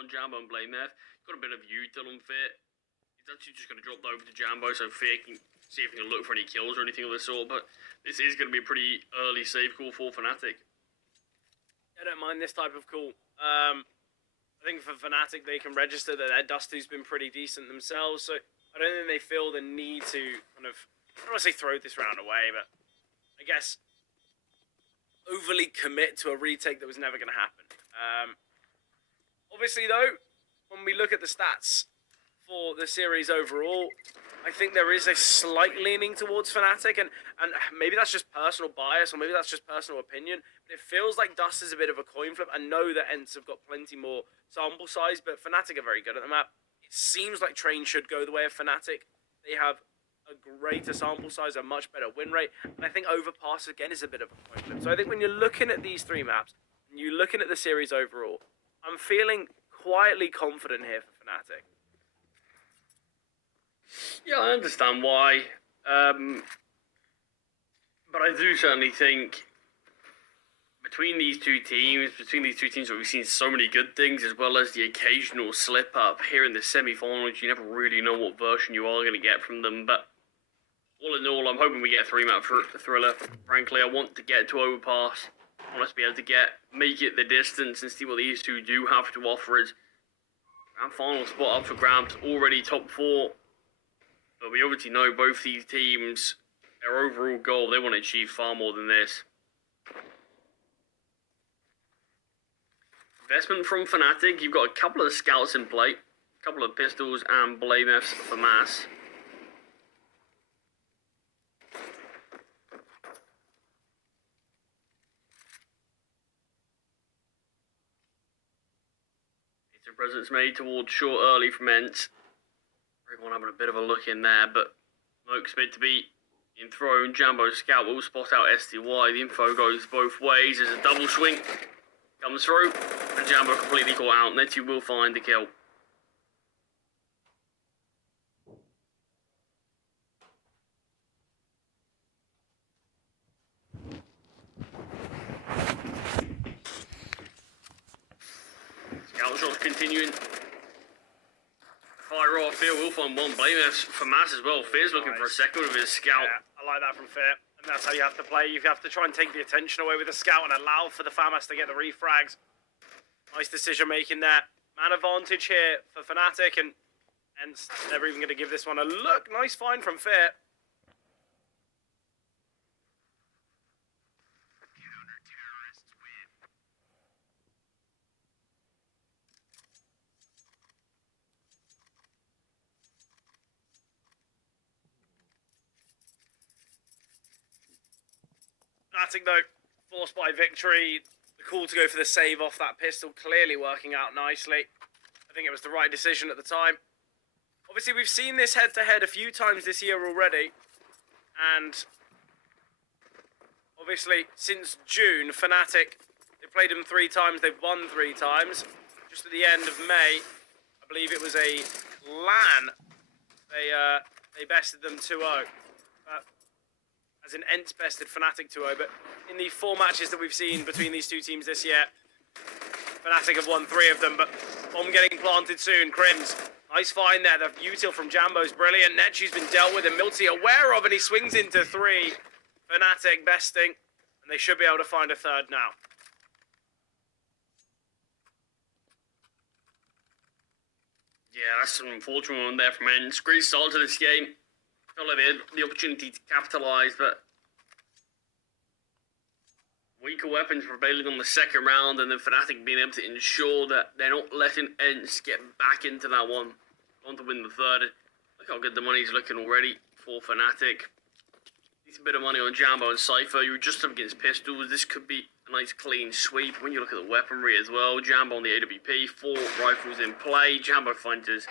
on Jambo and Blameth. Got a bit of util on Fit. He's actually just going to drop over to Jambo so Fit can see if he can look for any kills or anything of the sort. But this is going to be a pretty early save call for Fnatic. I don't mind this type of call. I think for Fnatic, they can register that their Dusty's been pretty decent themselves. So I don't think they feel the need to kind of, I don't want to say throw this round away, but I guess overly commit to a retake that was never going to happen. Obviously, though, when we look at the stats for the series overall, I think there is a slight leaning towards Fnatic, and maybe that's just personal bias, or maybe that's just personal opinion, but it feels like Dust is a bit of a coin flip. I know that ENCE have got plenty more sample size, but Fnatic are very good at the map. It seems like Train should go the way of Fnatic. They have a greater sample size, a much better win rate, and I think Overpass, again, is a bit of a coin flip. So I think when you're looking at these three maps, and you're looking at the series overall, I'm feeling quietly confident here for Fnatic. Yeah, I understand why. But I do certainly think between these two teams where we've seen so many good things, as well as the occasional slip up here in the semi-finals, you never really know what version you are going to get from them. But all in all, I'm hoping we get a three-map thriller. Frankly, I want to get to Overpass. I want us to be able to make it the distance and see what these two do have to offer us. Grand final spot up for grabs, already top 4. But we obviously know both these teams, their overall goal, they want to achieve far more than this. Investment from Fnatic, you've got a couple of scouts in play, a couple of pistols and Blameths for mass. It's a presence made towards short early from ENCE. Everyone having a bit of a look in there, but no expect to be enthroned. Jambo scout will spot out STY. The info goes both ways. There's a double swing. Comes through. And Jambo completely caught out. Netty will find the kill. Scout shots continuing. Fire off here, we'll find one. Blameths for mass as well. Fear's looking for a second with his scout. Yeah, I like that from Fear. And that's how you have to play. You have to try and take the attention away with the scout and allow for the FAMAS to get the refrags. Nice decision making there. Man advantage here for Fnatic, and never even going to give this one a look. Nice find from Fear. Fnatic, though, forced by victory. The call to go for the save off that pistol clearly working out nicely. I think it was the right decision at the time. Obviously, we've seen this head-to-head a few times this year already. And obviously, since June, Fnatic, they played them 3 times. They've won 3 times. Just at the end of May, I believe it was a LAN. They bested them 2-0. As in ENCE bested Fnatic 2-0, but in the 4 matches that we've seen between these two teams this year, Fnatic have won 3 of them, but bomb getting planted soon. Crims, nice find there. The util from Jambo's brilliant. Netchu's been dealt with and Milty aware of, and he swings into 3. Fnatic besting, and they should be able to find a 3rd now. Yeah, that's an unfortunate one there from ENCE. Great start to this game. Felt like they had the opportunity to capitalise, but weaker weapons prevailing on the second round, and then Fnatic being able to ensure that they're not letting ENCE get back into that one. Want to win the 3rd. Look how good the money's looking already for Fnatic. Decent bit of money on Jambo and Cypher. You were just up against pistols. This could be a nice clean sweep. When you look at the weaponry as well, Jambo on the AWP, 4 rifles in play. Jambo finds his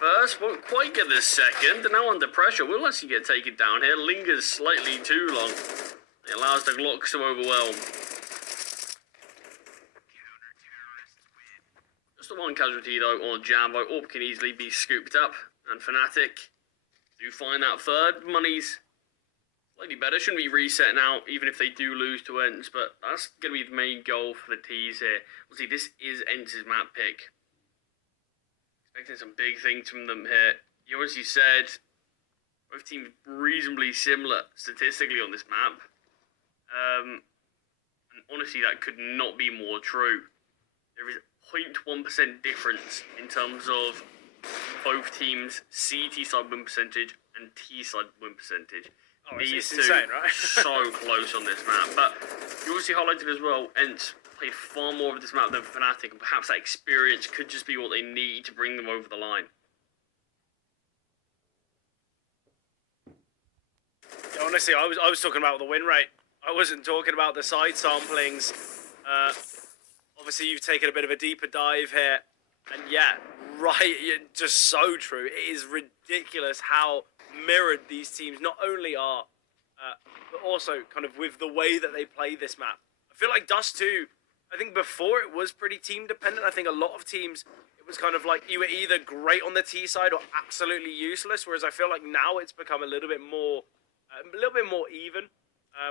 first, won't quite get the second, and now under pressure, will actually get taken down here. Lingers slightly too long. It allows the Glocks to overwhelm. Just the one casualty though on Jambo. Orb can easily be scooped up, and Fnatic do find that 3rd. Money's slightly better. Shouldn't be reset now, even if they do lose to ENCE, but that's going to be the main goal for the T's here. We'll see, this is ENCE's map pick. expecting some big things from them here. You obviously said both teams reasonably similar statistically on this map. And honestly, that could not be more true. There is 0.1% difference in terms of both teams' CT side win percentage and T side win percentage. Oh, These two insane, right? so close on this map. But you obviously highlighted as well, ENCE played far more of this map than Fnatic, and perhaps that experience could just be what they need to bring them over the line. Yeah, honestly, I was talking about the win rate. I wasn't talking about the side samplings. Obviously, you've taken a bit of a deeper dive here. And yeah, right, just so true. It is ridiculous how mirrored these teams not only are, but also kind of with the way that they play this map. I feel like Dust 2, I think before it was pretty team dependent. I think a lot of teams, it was kind of like you were either great on the T side or absolutely useless. Whereas I feel like now it's become a little bit more even,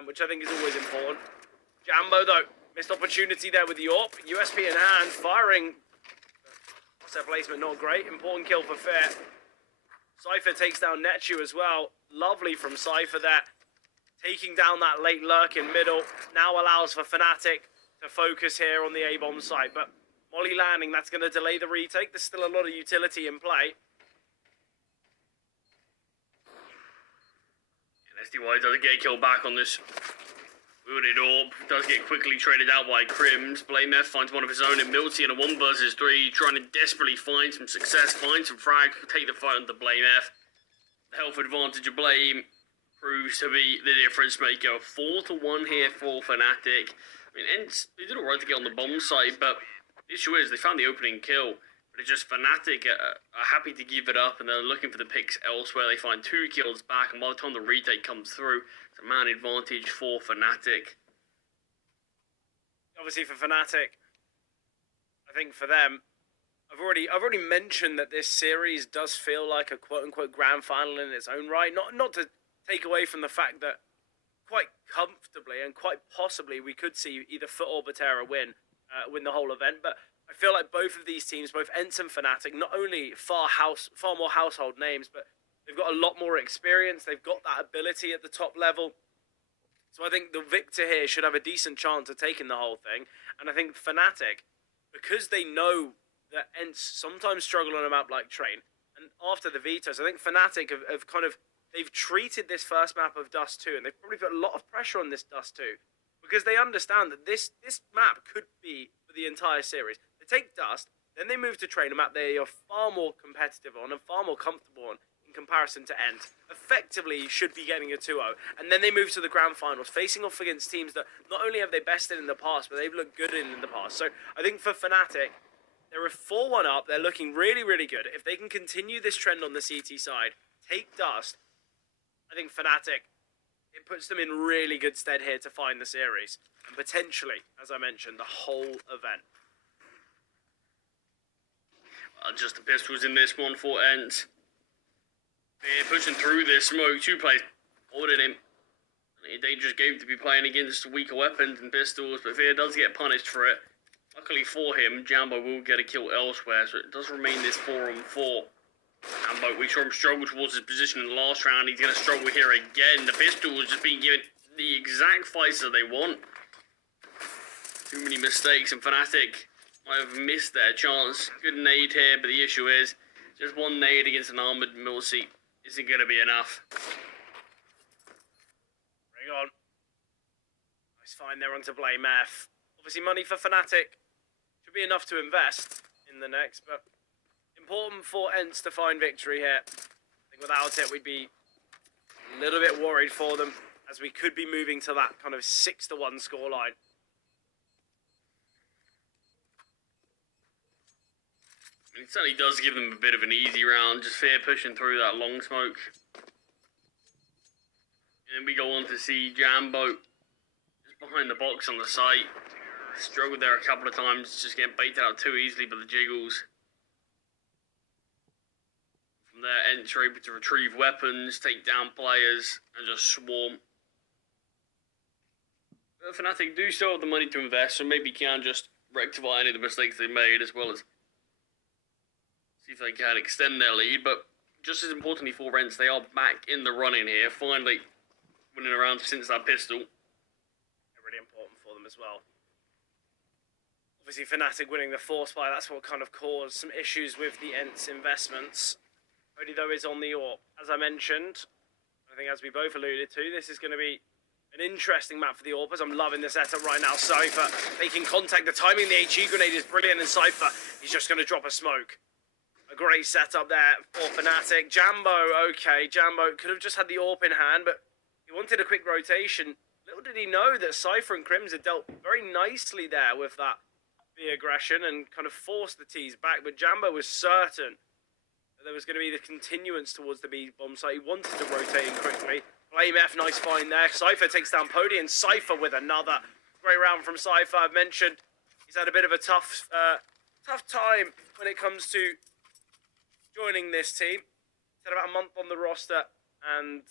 which I think is always important. Jambo though, missed opportunity there with the AWP. USP in hand, firing. What's their placement? Not great. Important kill for Fair. Cypher takes down Netu as well. Lovely from Cypher there. Taking down that late lurk in middle. Now allows for Fnatic to focus here on the A-bomb site. But Molly landing, that's going to delay the retake. There's still a lot of utility in play. SDY does get a kill back on this wounded AWP. Does get quickly traded out by Crims. BlameF finds one of his own in Milty in a 1 versus 3. Trying to desperately find some success. Find some frag. Take the fight on the BlameF. The health advantage of Blame proves to be the difference maker. 4-1 here for Fnatic. I mean, ENCE, they did alright to get on the bomb site, but the issue is they found the opening kill. But it's just Fnatic are happy to give it up, and they're looking for the picks elsewhere. They find 2 kills back, and by the time the retake comes through, it's a man advantage for Fnatic. Obviously for Fnatic, I think for them, I've already mentioned that this series does feel like a quote-unquote grand final in its own right. Not to take away from the fact that quite comfortably and quite possibly we could see either Foot or Batera win the whole event, but I feel like both of these teams, both ENCE and Fnatic, not only far more household names, but they've got a lot more experience. They've got that ability at the top level. So I think the victor here should have a decent chance of taking the whole thing. And I think Fnatic, because they know that ENCE sometimes struggle on a map like Train, and after the vetoes, I think Fnatic they've treated this first map of Dust 2, and they've probably put a lot of pressure on this Dust 2, because they understand that this map could be for the entire series. They take Dust, then they move to Train, a map they are far more competitive on and far more comfortable on in comparison to ENCE. Effectively should be getting a 2-0, and then they move to the grand finals, facing off against teams that not only have they bested in the past, but they've looked good in the past. So I think for Fnatic, they're a 4-1 up. They're looking really, really good. If they can continue this trend on the CT side, take Dust, I think Fnatic, it puts them in really good stead here to find the series. And potentially, as I mentioned, the whole event. Just the pistols in this one for ENCE. They're pushing through this smoke. 2 players ordered him. A dangerous game to be playing against weaker weapons and pistols, but Fear does get punished for it. Luckily for him, Jambo will get a kill elsewhere, so it does remain this 4-on-4. Jambo, we saw him struggle towards his position in the last round. He's going to struggle here again. The pistol has just been given the exact fights that they want. Too many mistakes, and Fnatic might have missed their chance. Good nade here, but the issue is just one nade against an armoured Milsey isn't going to be enough. Bring on. Nice find there onto BlameF. Obviously money for Fnatic should be enough to invest in the next, but important for ENCE to find victory here. I think without it we'd be a little bit worried for them, as we could be moving to that kind of 6-1 scoreline. It certainly does give them a bit of an easy round, just Fear pushing through that long smoke. And then we go on to see Jambo just behind the box on the site. Struggled there a couple of times, just getting baited out too easily by the jiggles. From there, ENCE are able to retrieve weapons, take down players, and just swarm. But Fnatic do still have the money to invest, so maybe can just rectify any of the mistakes they made, as well as see if they can extend their lead. But just as importantly for ENCE, they are back in the running here, finally winning a round since that pistol. Really important for them as well. Obviously, Fnatic winning the force buy, that's what kind of caused some issues with the ENCE investments. Only though is on the AWP. As I mentioned, I think as we both alluded to, this is going to be an interesting map for the AWPers. I'm loving the setup right now. Cypher making contact. The timing, the HE grenade is brilliant, and Cypher, he's just going to drop a smoke. A great setup there for Fnatic. Jambo, okay, Jambo could have just had the AWP in hand, but he wanted a quick rotation. Little did he know that Cypher and Crims had dealt very nicely there with that the aggression and kind of forced the T's back, but Jambo was certain that there was going to be the continuance towards the B bomb site. He wanted to rotate in quickly. Flame F, nice find there. Cypher takes down Pody, and Cypher with another great round from Cypher. I've mentioned he's had a bit of a tough time when it comes to joining this team. He's had about a month on the roster, and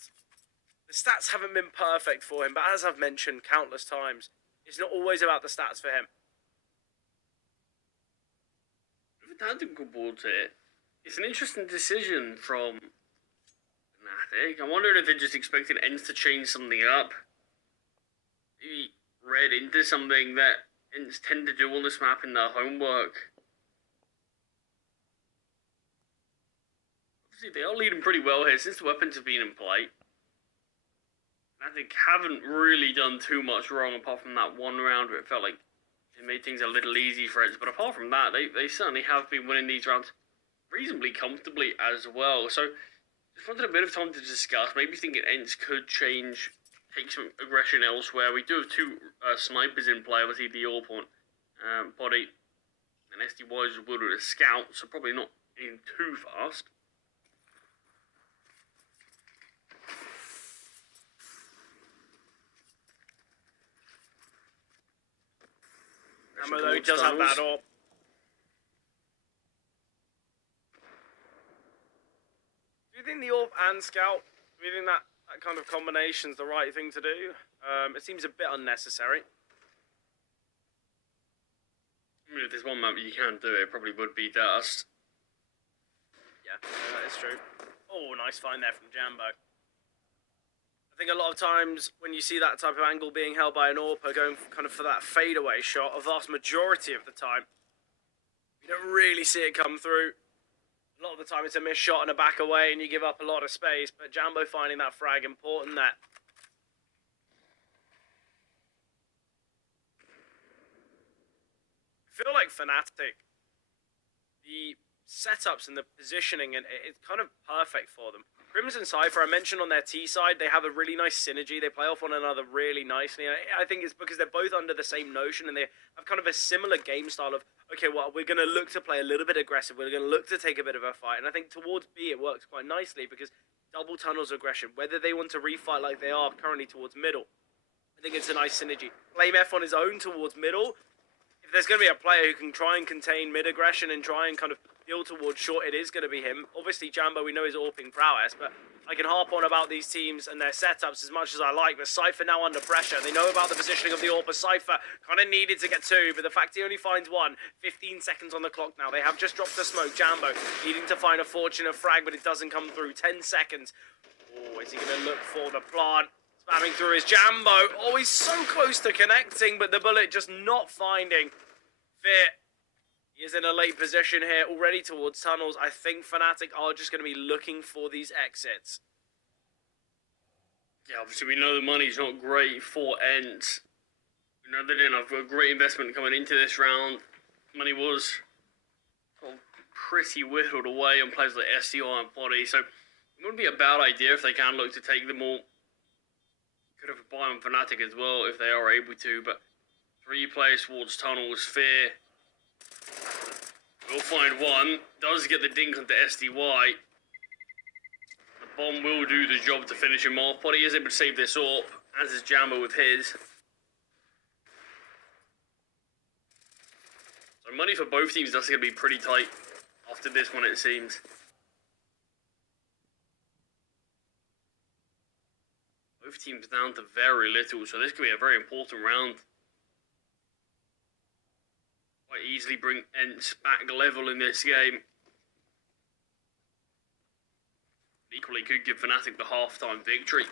the stats haven't been perfect for him. But as I've mentioned countless times, it's not always about the stats for him. Tactical boards here. It's an interesting decision from Fnatic. I wondered if they're just expecting ENCE to change something up. Maybe read into something that ENCE tend to do on this map in their homework. Obviously, they are leading pretty well here since the weapons have been in play. Fnatic haven't really done too much wrong apart from that one round where it felt like it made things a little easy for ENCE. But apart from that, they certainly have been winning these rounds reasonably comfortably as well. So just wanted a bit of time to discuss. Maybe thinking ENCE could change, take some aggression elsewhere. We do have two snipers in play. Obviously the AWP one, Body, and SDY is with a scout, so probably not in too fast. Though he does have that AWP. Do you think the AWP and Scout, do you think that kind of combination is the right thing to do? It seems a bit unnecessary. I mean, if there's one map you can do it probably would be Dust. Yeah, that is true. Oh, nice find there from Jambo. I think a lot of times when you see that type of angle being held by an AWPer going kind of for that fadeaway shot, a vast majority of the time, you don't really see it come through. A lot of the time it's a missed shot and a back away and you give up a lot of space, but Jambo finding that frag important there. I feel like Fnatic, the setups and the positioning, and it's kind of perfect for them. Crimson Cypher, I mentioned on their T side, they have a really nice synergy. They play off one another really nicely. And I think it's because they're both under the same notion and they have kind of a similar game style of, okay, well, we're going to look to play a little bit aggressive. We're going to look to take a bit of a fight. And I think towards B, it works quite nicely because double tunnels aggression, whether they want to refight like they are currently towards middle, I think it's a nice synergy. Flame F on his own towards middle. If there's going to be a player who can try and contain mid aggression and try and kind of deal towards short, it is going to be him. Obviously, Jambo, we know his AWPing prowess, but I can harp on about these teams and their setups as much as I like. But Cypher now under pressure. They know about the positioning of the AWPer. Cypher kind of needed to get two, but the fact he only finds one, 15 seconds on the clock now. They have just dropped the smoke. Jambo needing to find a fortunate frag, but it doesn't come through. 10 seconds. Oh, is he going to look for the plant? Spamming through his Jambo. Oh, he's so close to connecting, but the bullet just not finding fit. He is in a late position here, already towards tunnels. I think Fnatic are just going to be looking for these exits. Yeah, obviously we know the money's not great for ENCE. We know they didn't have a great investment coming into this round. Money was pretty whittled away on players like SDI and Body, so it wouldn't be a bad idea if they can look to take them all. Could have a buy on Fnatic as well if they are able to, but 3 players towards tunnels. Fear will find one, does get the dink onto SDY. The bomb will do the job to finish him off, but he is able to save this AWP, as is Jambo with his. So money for both teams is going to be pretty tight after this one, it seems. Both teams down to very little, so this could be a very important round. Quite easily bring ENCE back level in this game. Equally could give Fnatic the half-time victory.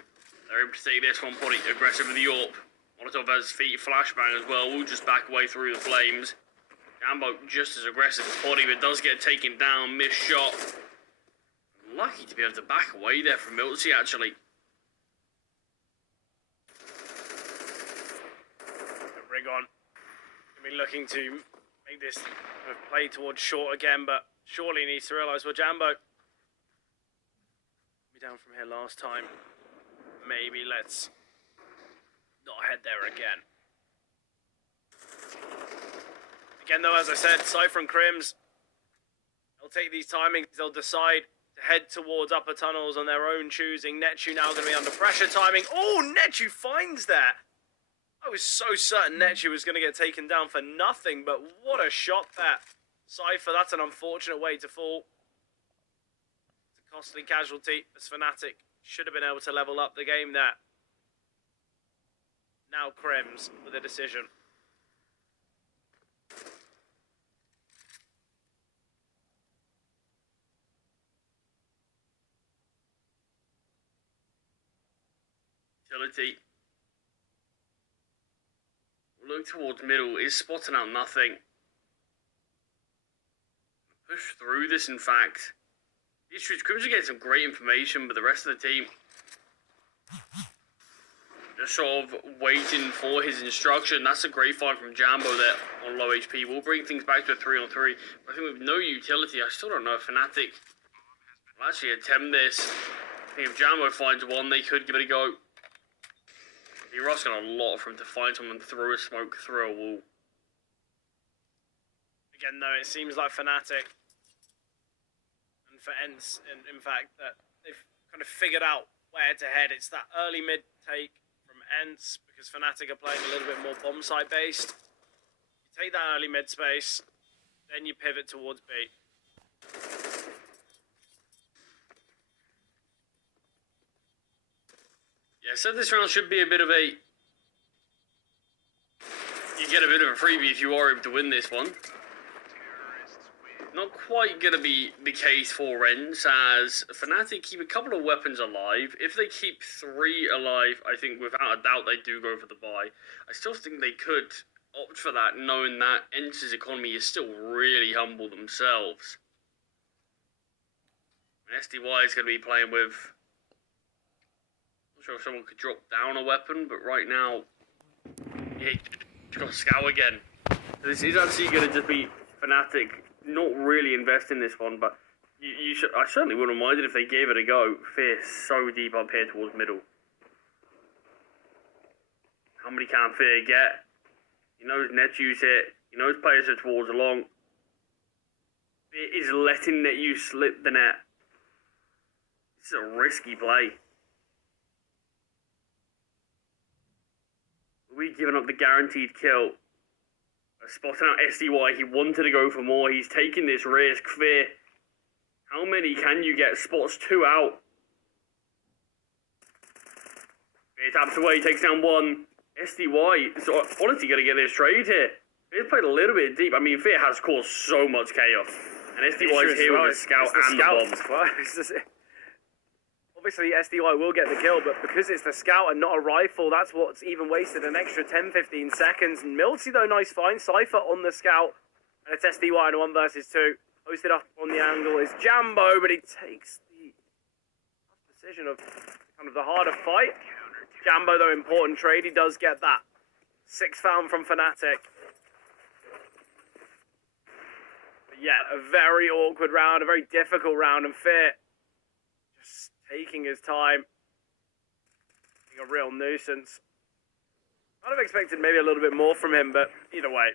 They're able to take this one pretty aggressive in the AWP. Molotov has feet flashbang as well. We'll just back away through the flames. Jambo just as aggressive as Potty, but does get taken down. Missed shot. Lucky to be able to back away there from Miltsy, actually. Rig on. Gonna be looking to make this kind of play towards short again, but surely needs to realise we're Jambo. We down from here last time. Maybe let's not head there again. Again, though, as I said, Cypher and Crims, they'll take these timings, they'll decide to head towards upper tunnels on their own choosing. Netu now going to be under pressure timing. Oh, Netu finds that. I was so certain Netu was going to get taken down for nothing, but what a shot that. Cypher, that's an unfortunate way to fall. It's a costly casualty as Fnatic should have been able to level up the game there. Now Crims with a decision. Utility. Look towards middle, is spotting out nothing. Push through this, in fact. These Crims are getting some great information, but the rest of the team just sort of waiting for his instruction. That's a great fight from Jambo there on low HP. We'll bring things back to a 3-on-3. But I think with no utility, I still don't know if Fnatic will actually attempt this. I think if Jambo finds one, they could give it a go. You're asking a lot for him to find someone through a smoke, through a wall. Again, though, it seems like Fnatic and for ENCE, in fact, that they've kind of figured out where to head. It's that early mid take from ENCE because Fnatic are playing a little bit more bomb site based. You take that early mid space, then you pivot towards B. Yeah, so this round should be a bit of a... You get a bit of a freebie if you are able to win this one. Not quite going to be the case for ENCE, as Fnatic keep a couple of weapons alive. If they keep 3 alive, I think without a doubt they do go for the buy. I still think they could opt for that, knowing that ENCE's economy is still really humble themselves. And SDY is going to be playing with... I'm not sure if someone could drop down a weapon, but right now... Yeah, he's got Scout again. This is actually going to just be Fnatic not really invest in this one, but I certainly wouldn't mind it if they gave it a go. Fear so deep up here towards middle. How many can Fear get? He knows Netu's hit. He knows players are towards along. Fear is letting Netu slip the net. This is a risky play. Are we giving up the guaranteed kill? Spotting out SDY, he wanted to go for more. He's taking this risk. Fear. How many can you get? Spots 2 out. Fear taps away, takes down 1. SDY is honestly going to get this trade here. Fear's played a little bit deep. I mean, Fear has caused so much chaos. And SDY is here with the Scout and the bomb. Obviously, SDY will get the kill, but because it's the Scout and not a rifle, that's what's even wasted an extra 10-15 seconds. Miltsy, though, nice find. Cypher on the Scout, and it's SDY in a 1 versus 2. Hosted up on the angle is Jambo, but he takes the decision of kind of the harder fight. Jambo, though, important trade. He does get that. 6 found from Fnatic. But yeah, a very awkward round, a very difficult round, and Fear just taking his time. Being a real nuisance. I'd have expected maybe a little bit more from him, but either way.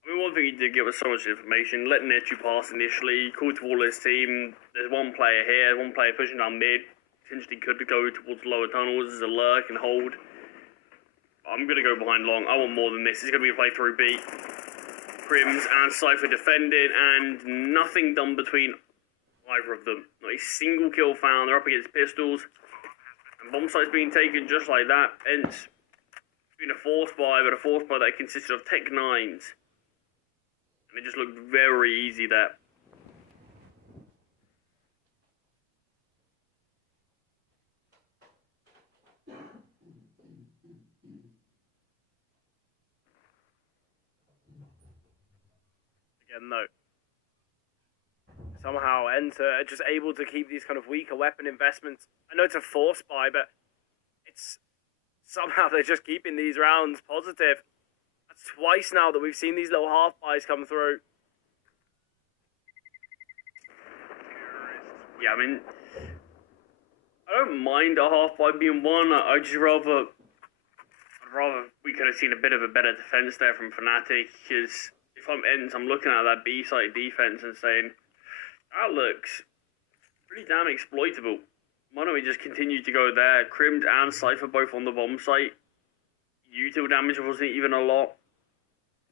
I mean, one thing he did give us so much information. Let Netu pass initially. Called to all his team. There's one player here, one player pushing down mid. Potentially could go towards lower tunnels as a lurk and hold. I'm going to go behind long. I want more than this. It's going to be a play through B. Crims and Cypher defended, and nothing done between either of them. Not a single kill found. They're up against pistols. And bomb site's being taken just like that. ENCE, it's been a force buy, but a force buy that consisted of Tech 9s. And it just looked very easy there. again, though. Somehow, ENCE are just able to keep these kind of weaker weapon investments. I know it's a force buy, but it's somehow they're just keeping these rounds positive. That's twice now that we've seen these little half buys come through. Yeah, I mean, I don't mind a half buy being one. I'd rather we could have seen a bit of a better defense there from Fnatic. Because if I'm ENCE, I'm looking at that B side defense and saying, that looks pretty damn exploitable. Why don't we just continue to go there? Crims and Cypher both on the bomb site. Util damage wasn't even a lot.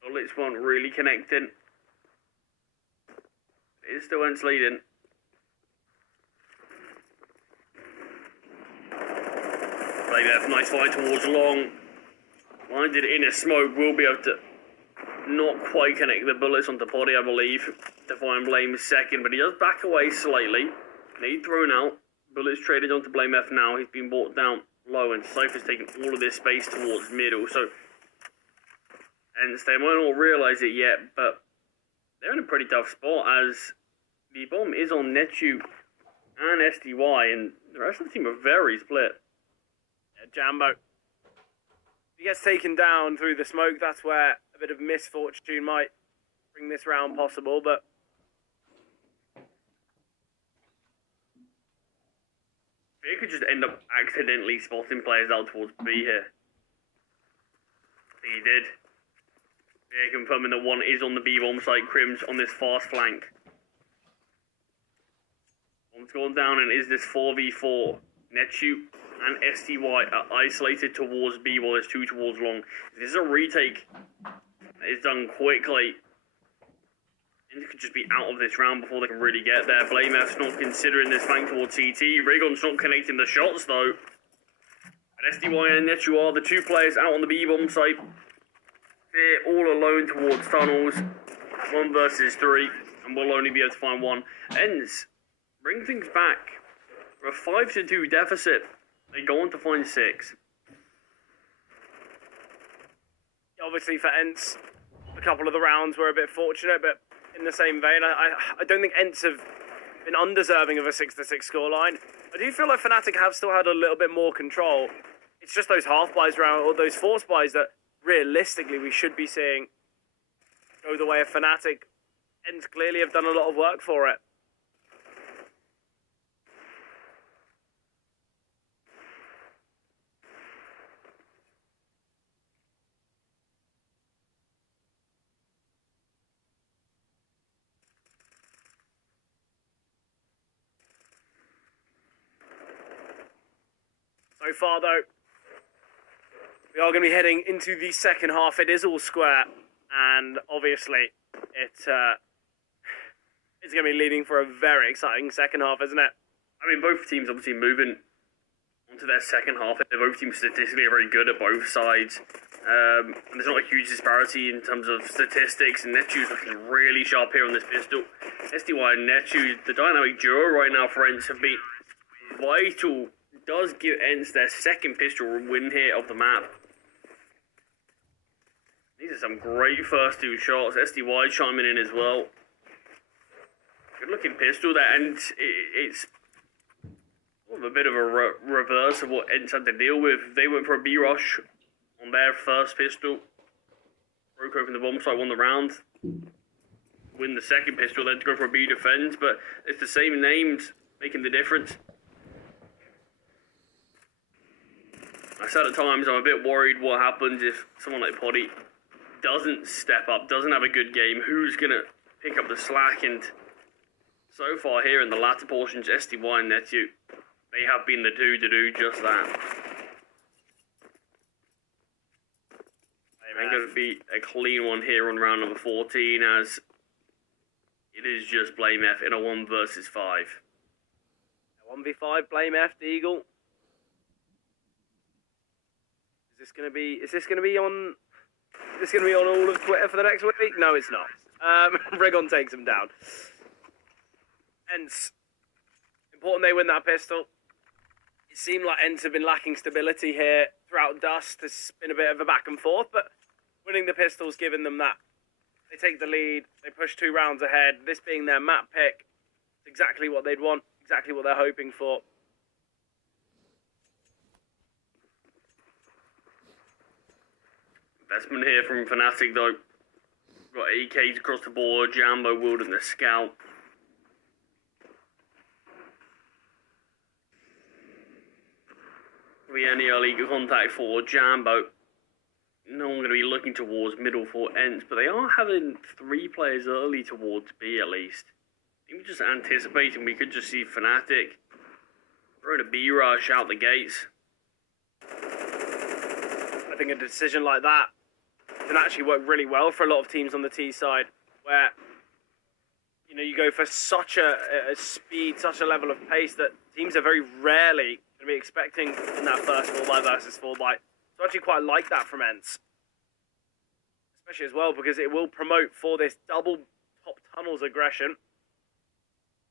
Bullets weren't really connecting. It is still ENCE leading. Like that, nice fight towards long. Blinded in a smoke, will be able to not quite connect the bullets onto Poddy, I believe. Define Blame second, but he does back away slightly. Nade thrown out. Bullets traded onto Blame F now. He's been brought down low, and Cypher's taking all of this space towards middle. So, and they might not realise it yet, but they're in a pretty tough spot as the bomb is on Netu and SDY, and the rest of the team are very split. Yeah, Jambo. He gets taken down through the smoke. That's where a bit of misfortune might bring this round possible, but they could just end up accidentally spotting players out towards B here. He did. Yeah, confirming that one is on the B bomb site. Crims on this fast flank. One's gone down, and is this 4v4? Netu and STY are isolated towards B while there's two towards long. This is a retake that is done quickly. And it could just be out of this round before they can really get there. Blame F's not considering this flank towards CT. Rigon's not connecting the shots though. And SDY and Netu are the two players out on the B bomb site. They're all alone towards tunnels. 1 versus 3, and we'll only be able to find one. ENCE bring things back. We're a 5-2 deficit. They go on to find 6. obviously for ENCE, a couple of the rounds were a bit fortunate, but in the same vein, I don't think ENCE have been undeserving of a 6-6 scoreline. I do feel like Fnatic have still had a little bit more control. It's just those half buys round, or those force buys that realistically we should be seeing go the way of Fnatic. ENCE clearly have done a lot of work for it. So far, though, we are going to be heading into the second half. It is all square, and obviously, it's going to be leading for a very exciting second half, isn't it? I mean, both teams obviously moving onto their second half. Both teams statistically are very good at both sides. And there's not a huge disparity in terms of statistics, and Netu's looking really sharp here on this pistol. SDY and Netu, the dynamic duo right now for ENCE have been vital. Does give ENCE their second pistol win here of the map. These are some great first two shots. SDY chiming in as well. Good looking pistol there, and it's sort of a bit of a reverse of what ENCE had to deal with. They went for a B rush on their first pistol. Broke open the bomb site, won the round. Win the second pistol, then to go for a B defense, but it's the same names making the difference. I said at times I'm a bit worried what happens if someone like Poddy doesn't step up, doesn't have a good game. Who's going to pick up the slack? And so far here in the latter portions, SDY and Netu, they have been the two to do just that. It's going to be a clean one here on round number 14 as it is just Blame F in a 1 versus 5. 1v5, Blame F, the Eagle. Is this gonna be on all of Twitter for the next week? No, it's not. Rigon takes him down. ENCE, important they win that pistol. It seemed like ENCE have been lacking stability here throughout Dust. There's been a bit of a back and forth, but winning the pistol's given them that They take the lead. They push 2 rounds ahead. This being their map pick, it's exactly what they'd want, exactly what they're hoping for. Investment here from Fnatic though. Got AKs across the board, Jambo wielding the scout. Be any early contact for Jambo. No one going to be looking towards middle for ENCE, but they are having 3 players early towards B at least. I think we're just anticipating we could just see Fnatic throw the B rush out the gates. I think a decision like that can actually work really well for a lot of teams on the T side, where you go for such a speed, such a level of pace that teams are very rarely going to be expecting in that first 4x versus 4x. So I actually quite like that from ENCE, especially as well because it will promote for this double top tunnels aggression.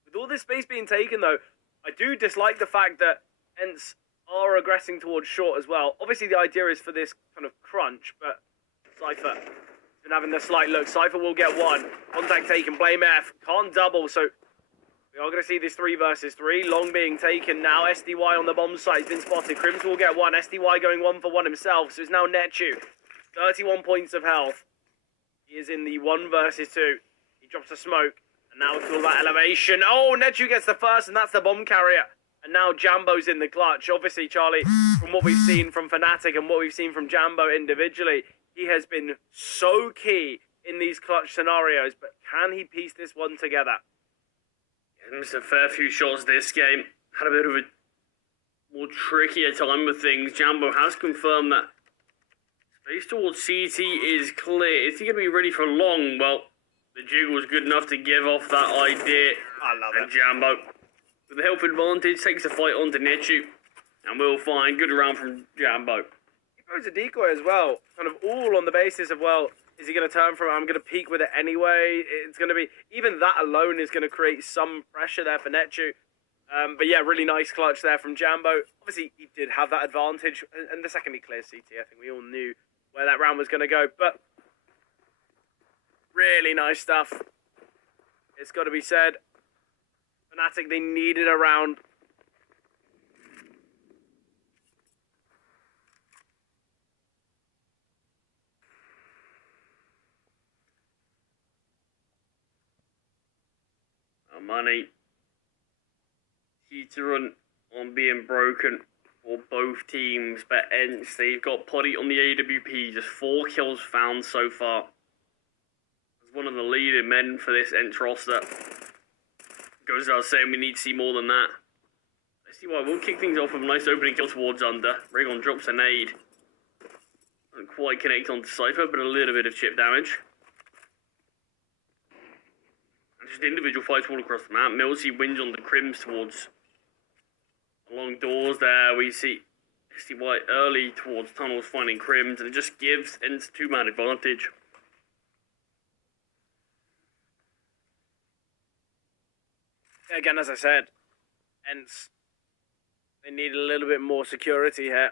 With all this space being taken though, I do dislike the fact that ENCE are aggressing towards short as well. Obviously the idea is for this kind of crunch, but Cypher has been having the slight look. Cypher will get 1. Contact taken, blame F, can't double, so we are going to see this 3 versus 3. Long being taken now. SDY on the bomb site has been spotted. Crims will get 1. SDY going 1 for 1 himself, so it's now Netu. 31 points of health. He is in the 1 versus 2. He drops a smoke, and now it's all that elevation. Oh, Netu gets the first, and that's the bomb carrier. And now Jambo's in the clutch. Obviously, Charlie, from what we've seen from Fnatic and what we've seen from Jambo individually, he has been so key in these clutch scenarios, but can he piece this one together? Yeah, missed a fair few shots this game. Had a bit of a more trickier time with things. Jambo has confirmed that space towards CT is clear. Is he going to be ready for long? Well, the jiggle was good enough to give off that idea. I love and it. Jambo, with the health advantage, takes the fight onto Netu. And we'll find good round from Jambo. He throws a decoy as well, kind of all on the basis of, well, is he going to turn from it? I'm going to peek with it anyway. It's going to be, even that alone is going to create some pressure there for Netu. But yeah, really nice clutch there from Jambo. Obviously, he did have that advantage. And the second he clears CT, I think we all knew where that round was going to go. But really nice stuff. It's got to be said. Fnatic, they needed a round. Money. Heater on being broken for both teams, but ENCE, they've got Poddy on the AWP, just 4 kills found so far. As one of the leading men for this ENCE roster. Goes without saying we need to see more than that. Let's see why we'll kick things off with a nice opening kill towards under. Raygon drops a nade. Doesn't quite connect onto Cypher, but a little bit of chip damage. Just individual fights all across the map. Millsy wins on the Crims towards along doors there. We see SDY early towards tunnels finding Crims, and it just gives ENCE 2-man advantage. Again, as I said, ENCE, they need a little bit more security here.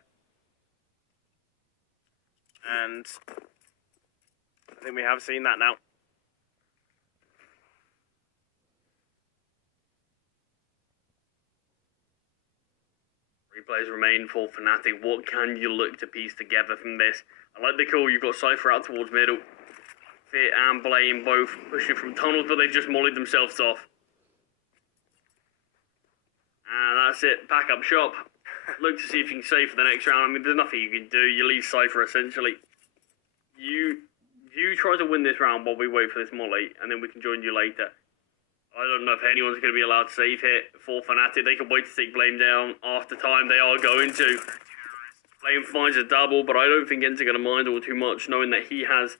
And I think we have seen that now. Replays remain for Fnatic. What can you look to piece together from this? I like the call. You've got Cypher out towards middle. Fit and Blame both pushing from tunnels, but they just mollied themselves off. And that's it. Pack up shop. Look to see if you can save for the next round. I mean, there's nothing you can do. You leave Cypher, essentially. You try to win this round while we wait for this molly, and then we can join you later. I don't know if anyone's going to be allowed to save hit for Fnatic. They can wait to take Blame down after time. They are going to. Blame finds a double, but I don't think ENCE are going to mind all too much, knowing that he has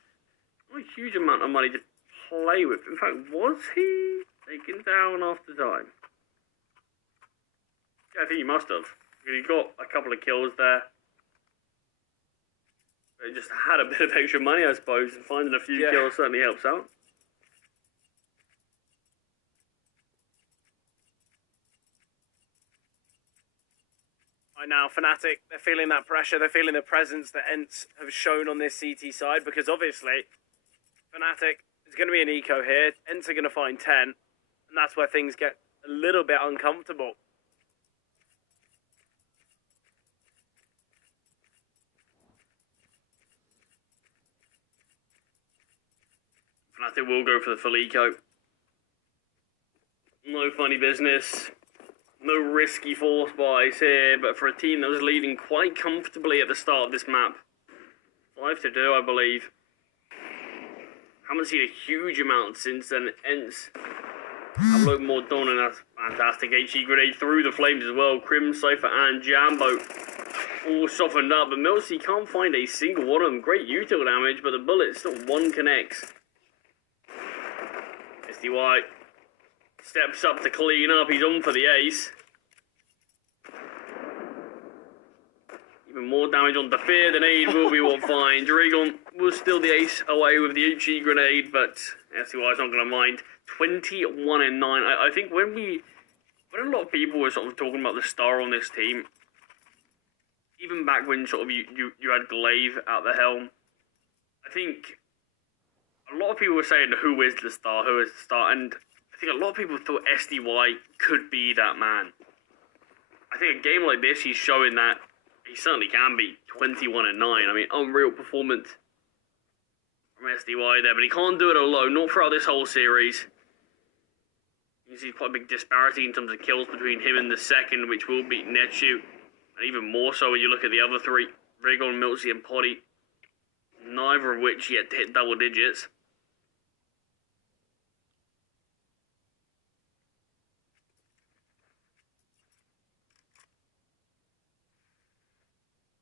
a huge amount of money to play with. In fact, was he taken down after time? Yeah, I think he must have. He got a couple of kills there. He just had a bit of extra money, I suppose, and finding a few kills certainly helps out. Right now, Fnatic, they're feeling that pressure, they're feeling the presence that ENCE have shown on this CT side, because obviously, Fnatic, There's going to be an eco here. ENCE are going to find 10. And that's where things get a little bit uncomfortable. Fnatic will go for the full eco. No funny business. No risky force buys here, but for a team that was leading quite comfortably at the start of this map. 5 to 2, I believe. Haven't seen a huge amount since then. ENCE have looked more done, and that's fantastic. HE grenade through the flames as well. Crim, Cypher, and Jambo all softened up, but Milsey can't find a single one of them. Great util damage, but the bullet still one connects. SDY steps up to clean up. He's on for the ace. Even more damage on Defear than Aid will be what finds. Dragon was still the ace away with the HE grenade, but SDY's not going to mind. 21-9. I think when a lot of people were sort of talking about the star on this team, even back when sort of you had Glaive at the helm, I think a lot of people were saying who is the star, and I think a lot of people thought SDY could be that man. I think a game like this, he's showing that he certainly can be. 21-9. I mean, unreal performance from SDY there, but he can't do it alone, not throughout this whole series. You can see quite a big disparity in terms of kills between him and the second, which will beat Netsu, and even more so when you look at the other three, Rigon, Milsey, and Potty, neither of which yet hit double digits.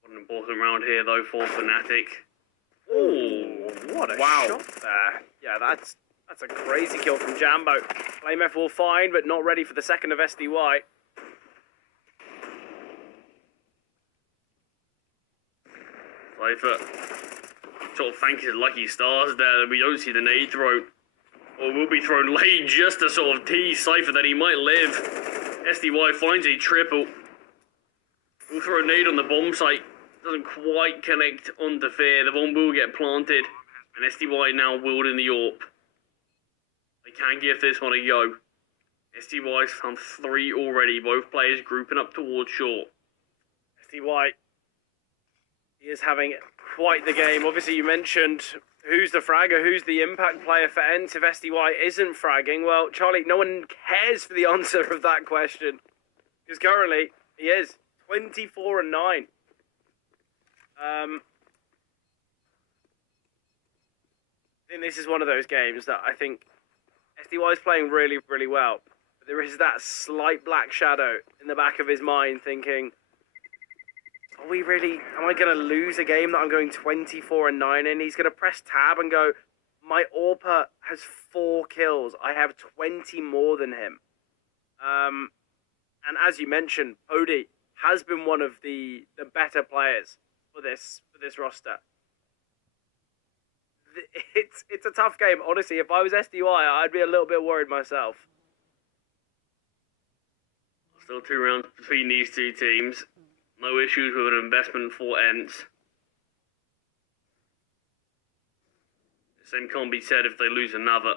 What an important round here, though, for Fnatic. Oh, what a shot there. Yeah, that's a crazy kill from Jambo. Flame F will find, but not ready for the second of SDY. Cypher sort of thank his lucky stars there that we don't see the nade thrown. Or will be thrown late just to sort of tease Cypher that he might live. SDY finds a triple. We'll throw a nade on the bomb site. Doesn't quite connect on Defear. The bomb will get planted. And SDY now wielding the AWP. They can give this one a go. SDY's found 3 already. Both players grouping up towards short. SDY, he is having quite the game. Obviously, you mentioned who's the fragger, who's the impact player for ENCE if SDY isn't fragging. Well, Charlie, no one cares for the answer of that question. Because currently, he is 24-9. I think this is one of those games that I think SDY is playing really, really well. But there is that slight black shadow in the back of his mind thinking, am I going to lose a game that I'm going 24-9 in? He's going to press tab and go, my AWPer has 4 kills. I have 20 more than him. And as you mentioned, Odie has been one of the better players for this roster. It's a tough game. Honestly, if I was SDY, I'd be a little bit worried myself. Still 2 rounds between these two teams. No issues with an investment for ENCE. The same can't be said if they lose another.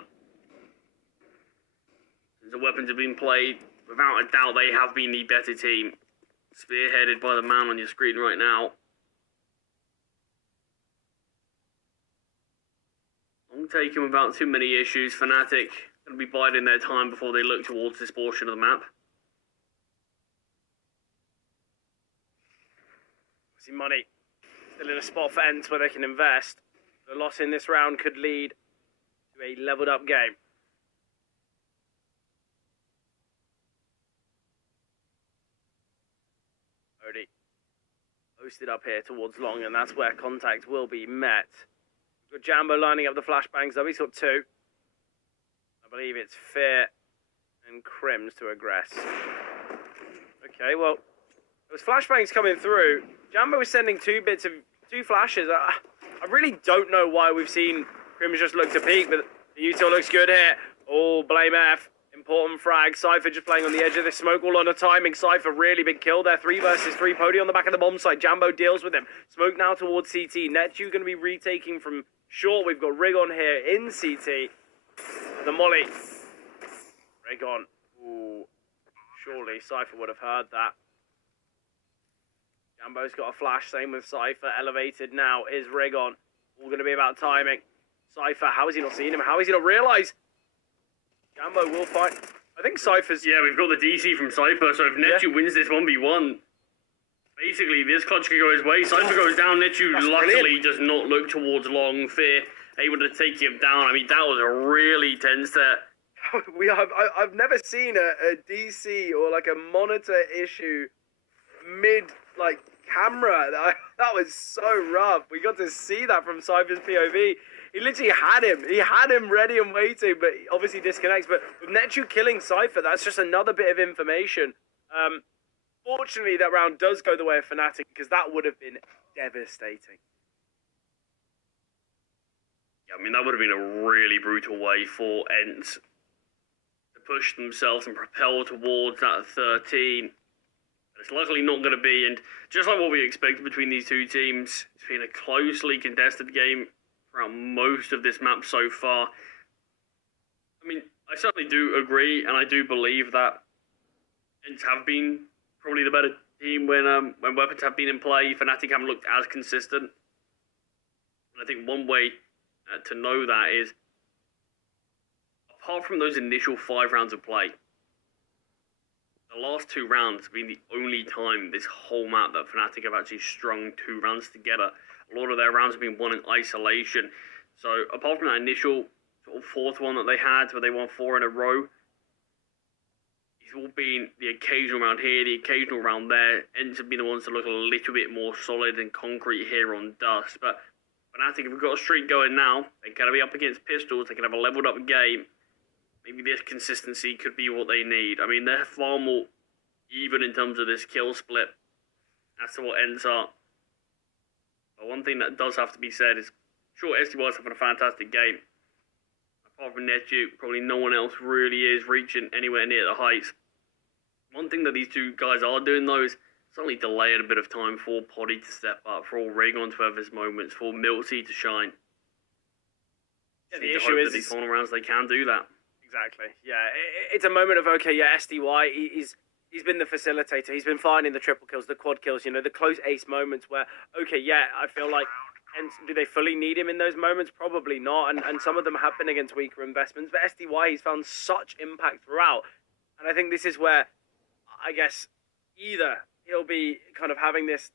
Since the weapons have been played, without a doubt they have been the better team. Spearheaded by the man on your screen right now. Long taken without too many issues. Fnatic going to be biding their time before they look towards this portion of the map. See money. Still in a spot for ENCE where they can invest. The loss in this round could lead to a leveled up game. Odie posted up here towards long, and that's where contact will be met. We've got Jambo lining up the flashbangs though. He's got 2. I believe it's Fear and Crims to aggress. Okay, well, those flashbangs coming through. Jambo is sending 2 flashes. I really don't know why we've seen Crims just look to peek, but the util looks good here. Oh, blame F. Important frag. Cypher just playing on the edge of this smoke wall on a timing. Cypher, really big kill there. 3 versus 3. Pody on the back of the bomb site. Jambo deals with him. Smoke now towards CT. Netju going to be retaking from short. We've got Rig on here in CT. The molly. Regon. Ooh. Surely Cypher would have heard that. Jambo's got a flash. Same with Cypher. Elevated now is Regon. All going to be about timing. Cypher, how has he not seen him? How has he not realised? Jambo will fight. I think Cypher's... Yeah, we've got the DC from Cypher, so if Netu wins this 1v1, basically this clutch could go his way. Cypher goes down, Netu luckily does not look towards Long. Fear able to take him down. I mean, that was a really tense there. I've never seen a DC or like a monitor issue mid like camera. That was so rough. We got to see that from Cypher's POV. He literally had him. He had him ready and waiting, but he obviously disconnects. But with Netu killing Cypher, that's just another bit of information. Fortunately, that round does go the way of Fnatic, because that would have been devastating. Yeah, I mean, that would have been a really brutal way for ENCE to push themselves and propel towards that 13. It's luckily not going to be, and just like what we expected between these two teams, it's been a closely contested game throughout most of this map so far. I mean, I certainly do agree, and I do believe that ENCE have been probably the better team when weapons have been in play. Fnatic haven't looked as consistent. And I think one way to know that is, apart from those initial 5 rounds of play, the last 2 rounds have been the only time this whole map that Fnatic have actually strung 2 rounds together. A lot of their rounds have been won in isolation. So apart from that initial sort of 4th one that they had, where they won 4 in a row, it's all been the occasional round here, the occasional round there. ENCE have been the ones to look a little bit more solid and concrete here on Dust. But Fnatic, if we've got a streak going now, they're going to be up against Pistols. They can have a leveled up game. Maybe this consistency could be what they need. I mean, they're far more even in terms of this kill split as to what ENCE are. But one thing that does have to be said is, sure, SDY's having a fantastic game. Apart from Netu, probably no one else really is reaching anywhere near the heights. One thing that these two guys are doing, though, is certainly delaying a bit of time for Poddy to step up, for Regon to have his moments, for Milty to shine. Yeah, the issue is, these final rounds, they can do that. Exactly. Yeah, it's a moment of, okay, yeah, SDY, he's been the facilitator. He's been finding the triple kills, the quad kills, you know, the close ace moments where, okay, yeah, I feel like, and do they fully need him in those moments? Probably not, and some of them have been against weaker investments, but SDY, he's found such impact throughout. And I think this is where, I guess, either he'll be kind of having this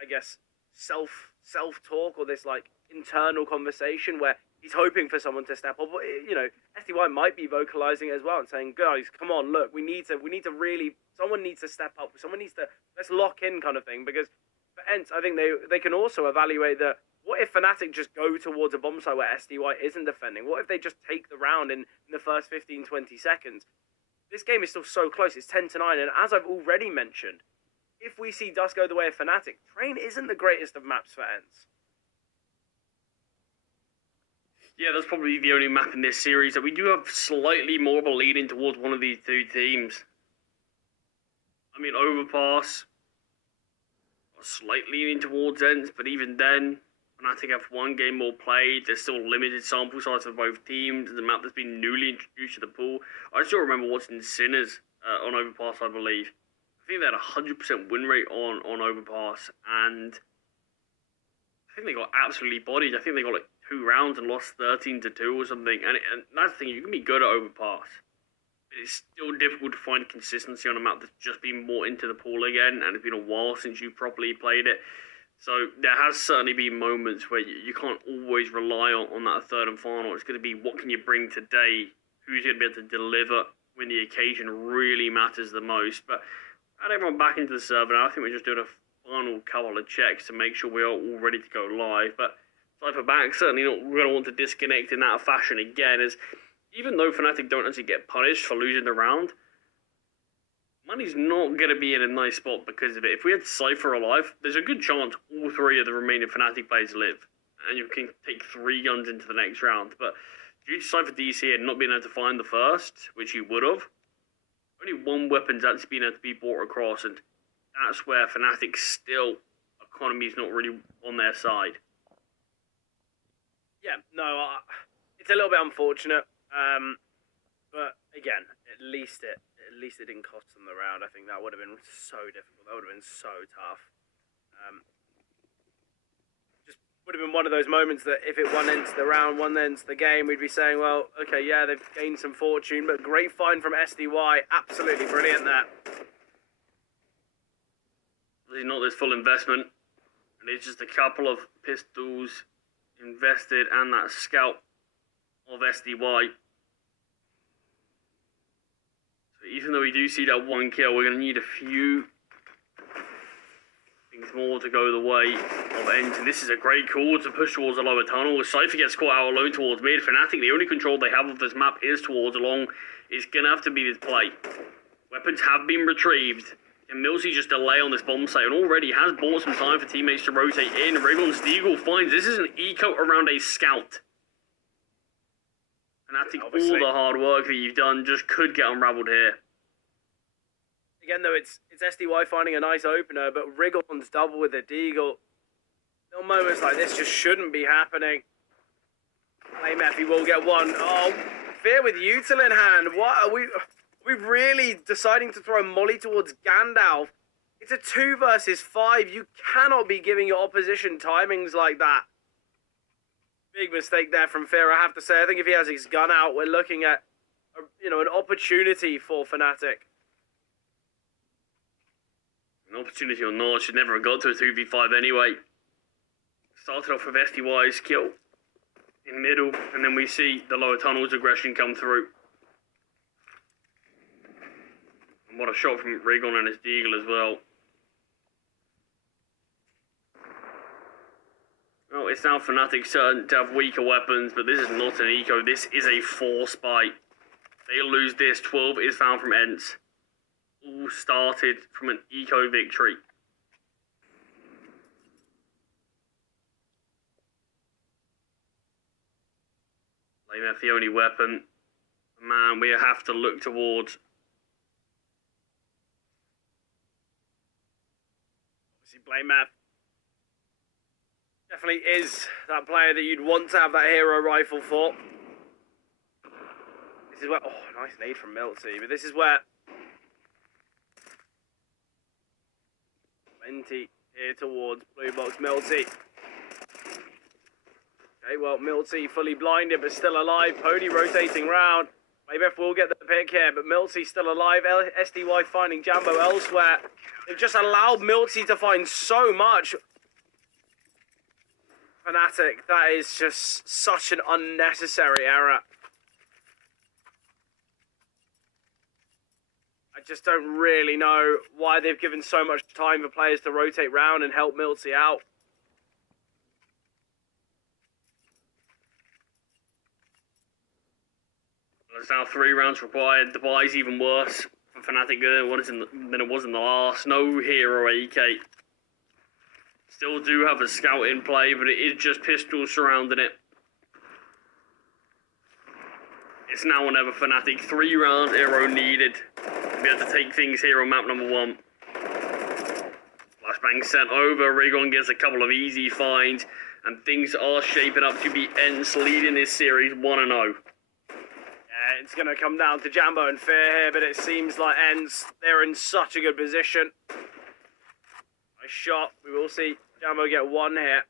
I guess, self-talk, or this, like, internal conversation where he's hoping for someone to step up. You know, SDY might be vocalizing as well and saying, guys, come on, look, we need to really, someone needs to step up. Someone needs to, let's lock in kind of thing. Because for ENCE, I think they can also evaluate that, what if Fnatic just go towards a bomb site where SDY isn't defending? What if they just take the round in the first 15, 20 seconds? This game is still so close. It's 10-9. And as I've already mentioned, if we see Dust go the way of Fnatic, Train isn't the greatest of maps for ENCE. Yeah, that's probably the only map in this series that we do have slightly more of a lead in towards one of these two teams. I mean, Overpass slightly leaning towards ENCE, but even then, Fnatic have 1 game more played. There's still limited sample size for both teams. The map that's been newly introduced to the pool. I still remember watching Sinners on Overpass, I believe. I think they had a 100% win rate on Overpass, and I think they got absolutely bodied. I think they got like 2 rounds and lost 13-2 or something. And that's the thing, you can be good at Overpass, but it's still difficult to find consistency on a map that's just been more into the pool again, and it's been a while since you properly played it. So there has certainly been moments where you can't always rely on that 3rd and final. It's going to be, what can you bring today? Who's going to be able to deliver when the occasion really matters the most? But add everyone back into the server now. I think we're just doing a final couple of checks to make sure we're all ready to go live. But Cypher back, certainly not going to want to disconnect in that fashion again, as even though Fnatic don't actually get punished for losing the round, money's not going to be in a nice spot because of it. If we had Cypher alive, there's a good chance all 3 of the remaining Fnatic players live, and you can take 3 guns into the next round. But due to Cypher DC and not being able to find the first, which he would have, only 1 weapon's actually been able to be brought across, and that's where Fnatic still, economy's not really on their side. Yeah, no, it's a little bit unfortunate. But again, at least it didn't cost them the round. I think that would have been so difficult. That would have been so tough. Just would have been one of those moments that if it won into the round, won into the game, we'd be saying, well, okay, yeah, they've gained some fortune, but great find from SDY. Absolutely brilliant there. Not this full investment. And it's just a couple of pistols invested and that scout of SDY. So even though we do see that one kill, we're going to need a few things more to go the way of ENCE. And this is a great call to push towards the lower tunnel. Cypher gets caught out alone towards mid. Fnatic, the only control they have of this map is towards long. It's going to have to be this play. Weapons have been retrieved. And milce's just delay on this bomb site and already has bought some time for teammates to rotate in. Rigon Steagle finds this is an eco around a scout. Fnatic, all the hard work that you've done just could get unraveled here. Again, though, it's SDY finding a nice opener, but Rigon's double with a deagle. Little moments like this just shouldn't be happening. Flamef, he will get one. Oh, Fear with Util in hand. What are we really deciding to throw a molly towards Gandalf? It's a 2 versus 5. You cannot be giving your opposition timings like that. Big mistake there from Fear, I have to say. I think if he has his gun out, we're looking at an opportunity for Fnatic. An opportunity or not, should never have got to a 2v5 anyway. Started off with SDY's kill in middle, and then we see the lower tunnels aggression come through. And what a shot from Rigon and his deagle as well. Well, it's now Fnatic's turn to have weaker weapons, but this is not an eco. This is a force bite. They lose this. 12 is found from ENCE. All started from an eco victory. Flamef the only weapon. Man, we have to look towards. Obviously, Flamef definitely is that player that you'd want to have that hero rifle for. This is where, oh, nice nade from Milty, but this is where 20 here towards blue box Milty. Okay, well, Milty fully blinded but still alive. Pony rotating round. Flamef will get the pick here, but Milty still alive. SDY finding Jambo elsewhere. They've just allowed Milty to find so much. Fnatic, that is just such an unnecessary error. I just don't really know why they've given so much time for players to rotate round and help Milty out. There's now 3 rounds required. The bye's even worse for Fnatic than it was in the last. No hero AK. Still do have a scout in play, but it is just pistols surrounding it. It's now or never Fnatic. 3 round hero needed to be able to take things here on map number 1. Flashbang sent over. Rigon gets a couple of easy finds, and things are shaping up to be ENCE leading this series 1-0. Yeah, it's going to come down to Jambo and Fear here, but it seems like ENCE, they're in such a good position. Nice shot. We will see Jambo get 1 here.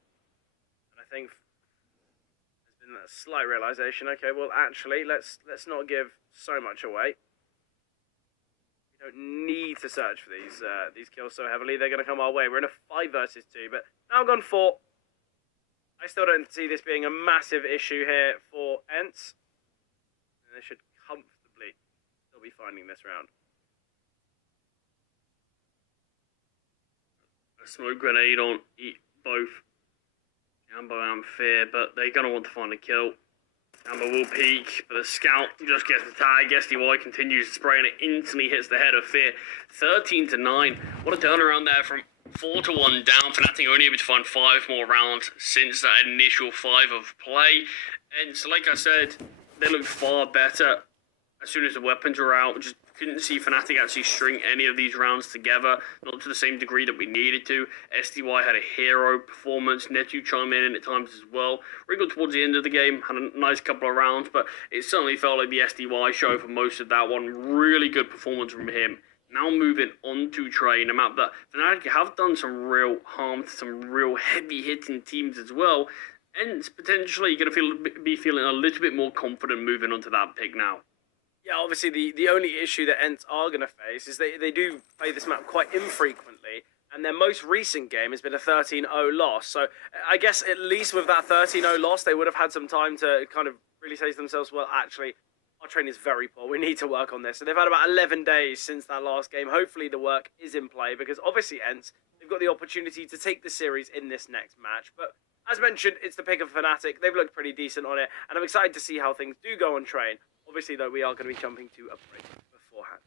And I think there's been a slight realization. Okay, well, actually, let's not give so much away. We don't need to search for these kills so heavily. They're going to come our way. We're in a 5 versus 2, but now gone 4. I still don't see this being a massive issue here for ENCE. And they should comfortably still be finding this round. A smoke grenade on both Jambo and Fear, but they're going to want to find a kill. Jambo will peek, but the scout just gets the tag. SDY continues to spray, and it instantly hits the head of Fear. 13-9. What a turnaround there from 4-1 down. Fnatic only able to find 5 more rounds since that initial 5 of play. And so, like I said, they look far better as soon as the weapons were out. Just couldn't see Fnatic actually string any of these rounds together, not to the same degree that we needed to. SDY had a hero performance. Netu chimed in at times as well. Really good towards the end of the game, had a nice couple of rounds, but it certainly felt like the SDY show for most of that one. Really good performance from him. Now moving on to Train, a map that Fnatic have done some real harm to some real heavy-hitting teams as well, and it's potentially going to be feeling a little bit more confident moving on to that pick now. Yeah, obviously the only issue that ENCE are going to face is they do play this map quite infrequently, and their most recent game has been a 13-0 loss. So I guess at least with that 13-0 loss, they would have had some time to kind of really say to themselves, well, actually, our train is very poor. We need to work on this. So they've had about 11 days since that last game. Hopefully the work is in play, because obviously ENCE, they've got the opportunity to take the series in this next match. But as mentioned, it's the pick of Fnatic. They've looked pretty decent on it, and I'm excited to see how things do go on Train. Obviously, though, we are going to be jumping to a break beforehand.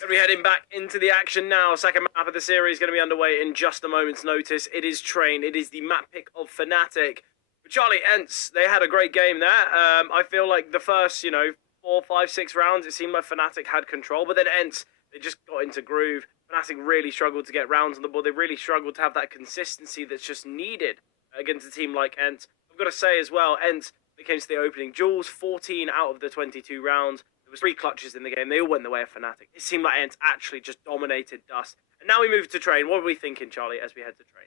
Going to be heading back into the action now. Second map of the series going to be underway in just a moment's notice. It is Train. It is the map pick of Fnatic. But Charlie, ENCE, they had a great game there. I feel like the first, 4, 5, 6 rounds, it seemed like Fnatic had control. But then ENCE, they just got into groove. Fnatic really struggled to get rounds on the board. They really struggled to have that consistency that's just needed against a team like ENCE. I've got to say as well, ENCE, when it came to the opening duels, 14 out of the 22 rounds. There was 3 clutches in the game. They all went the way of Fnatic. It seemed like ENCE actually just dominated Dust. And now we move to Train. What are we thinking, Charlie, as we head to Train?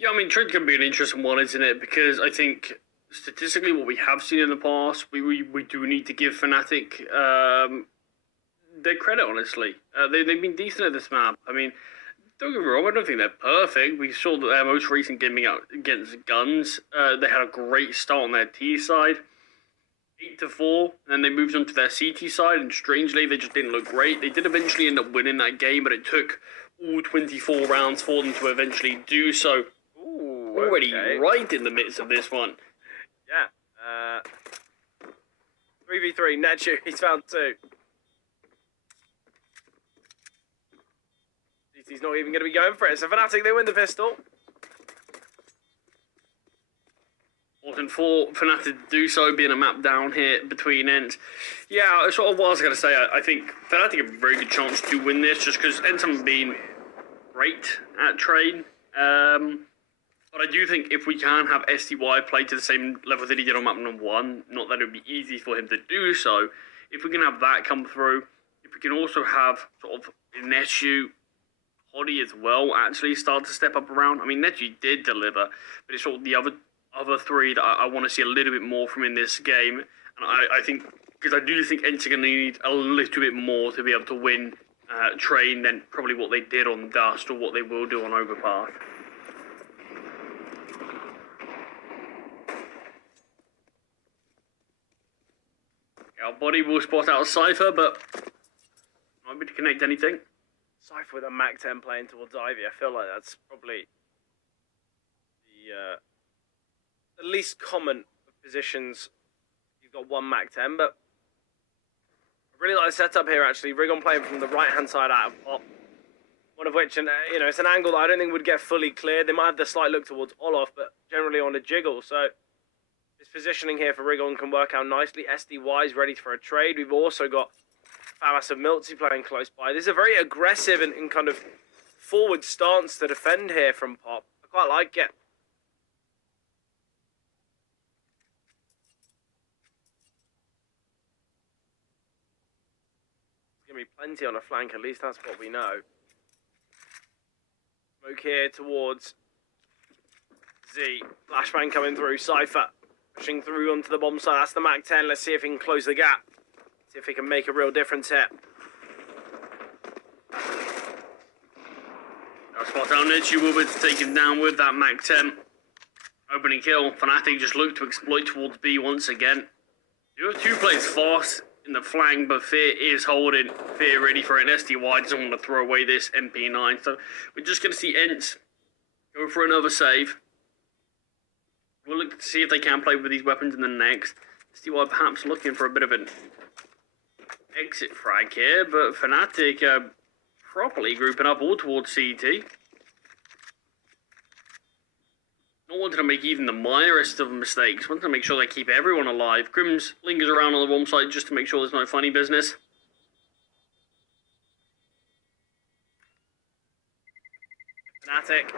Yeah, I mean, Train can be an interesting one, isn't it? Because I think statistically what we have seen in the past, we do need to give Fnatic their credit, honestly. They've been decent at this map. I mean, don't get me wrong, I don't think they're perfect. We saw that their most recent gaming out against Guns, they had a great start on their T side. 8-4, and then they moved on to their CT side, and strangely, they just didn't look great. They did eventually end up winning that game, but it took all 24 rounds for them to eventually do so. Ooh, already okay. Right in the midst of this one. Yeah. 3v3, Nechu, he's found 2. He's not even going to be going for it. So Fnatic, they win the pistol. Important for Fnatic to do so, being a map down here between ENCE. Yeah, sort of what I was going to say, I think Fnatic have a very good chance to win this, just because ENCE haven't been great at Train. But I do think if we can have SDY play to the same level that he did on map number 1, not that it would be easy for him to do so, if we can have that come through, if we can also have sort of Nechu, Hoddy as well actually start to step up around. I mean, Nechu did deliver, but it's sort of the other 3 that I want to see a little bit more from in this game. And I think, because I do think ENCE are going to need a little bit more to be able to win Train than probably what they did on Dust or what they will do on Overpass. Our body will spot out Cypher, but might be to connect anything. Cypher with a Mac 10 playing towards Ivy. I feel like that's probably the least common of positions. You've got one Mac 10, but I really like the setup here, actually. Rigon playing from the right-hand side out of pop. One of which, and it's an angle that I don't think would get fully cleared. They might have the slight look towards Olof, but generally on a jiggle. So this positioning here for Rigon can work out nicely. SDY is ready for a trade. We've also got Famas of Miltsy playing close by. This is a very aggressive and kind of forward stance to defend here from Pop. I quite like it. There's going to be plenty on a flank, at least that's what we know. Smoke here towards Z. Flashbang coming through. Cypher pushing through onto the bomb side. That's the Mac 10. Let's see if he can close the gap. See if he can make a real difference here. Now spot down Nechu will be taken down with that Mac 10. Opening kill. Fnatic just look to exploit towards B once again. You have 2 players fast in the flank, but Fear is holding. Fear ready for an SDY. Doesn't want to throw away this MP9. So we're just going to see ENCE Go for another save. We'll look to see if they can play with these weapons in the next. SDY perhaps looking for a bit of an exit frag here, but Fnatic properly grouping up all towards CT. Not wanting to make even the minorest of mistakes. Wanting to make sure they keep everyone alive. Grims lingers around on the bomb site just to make sure there's no funny business. Fnatic.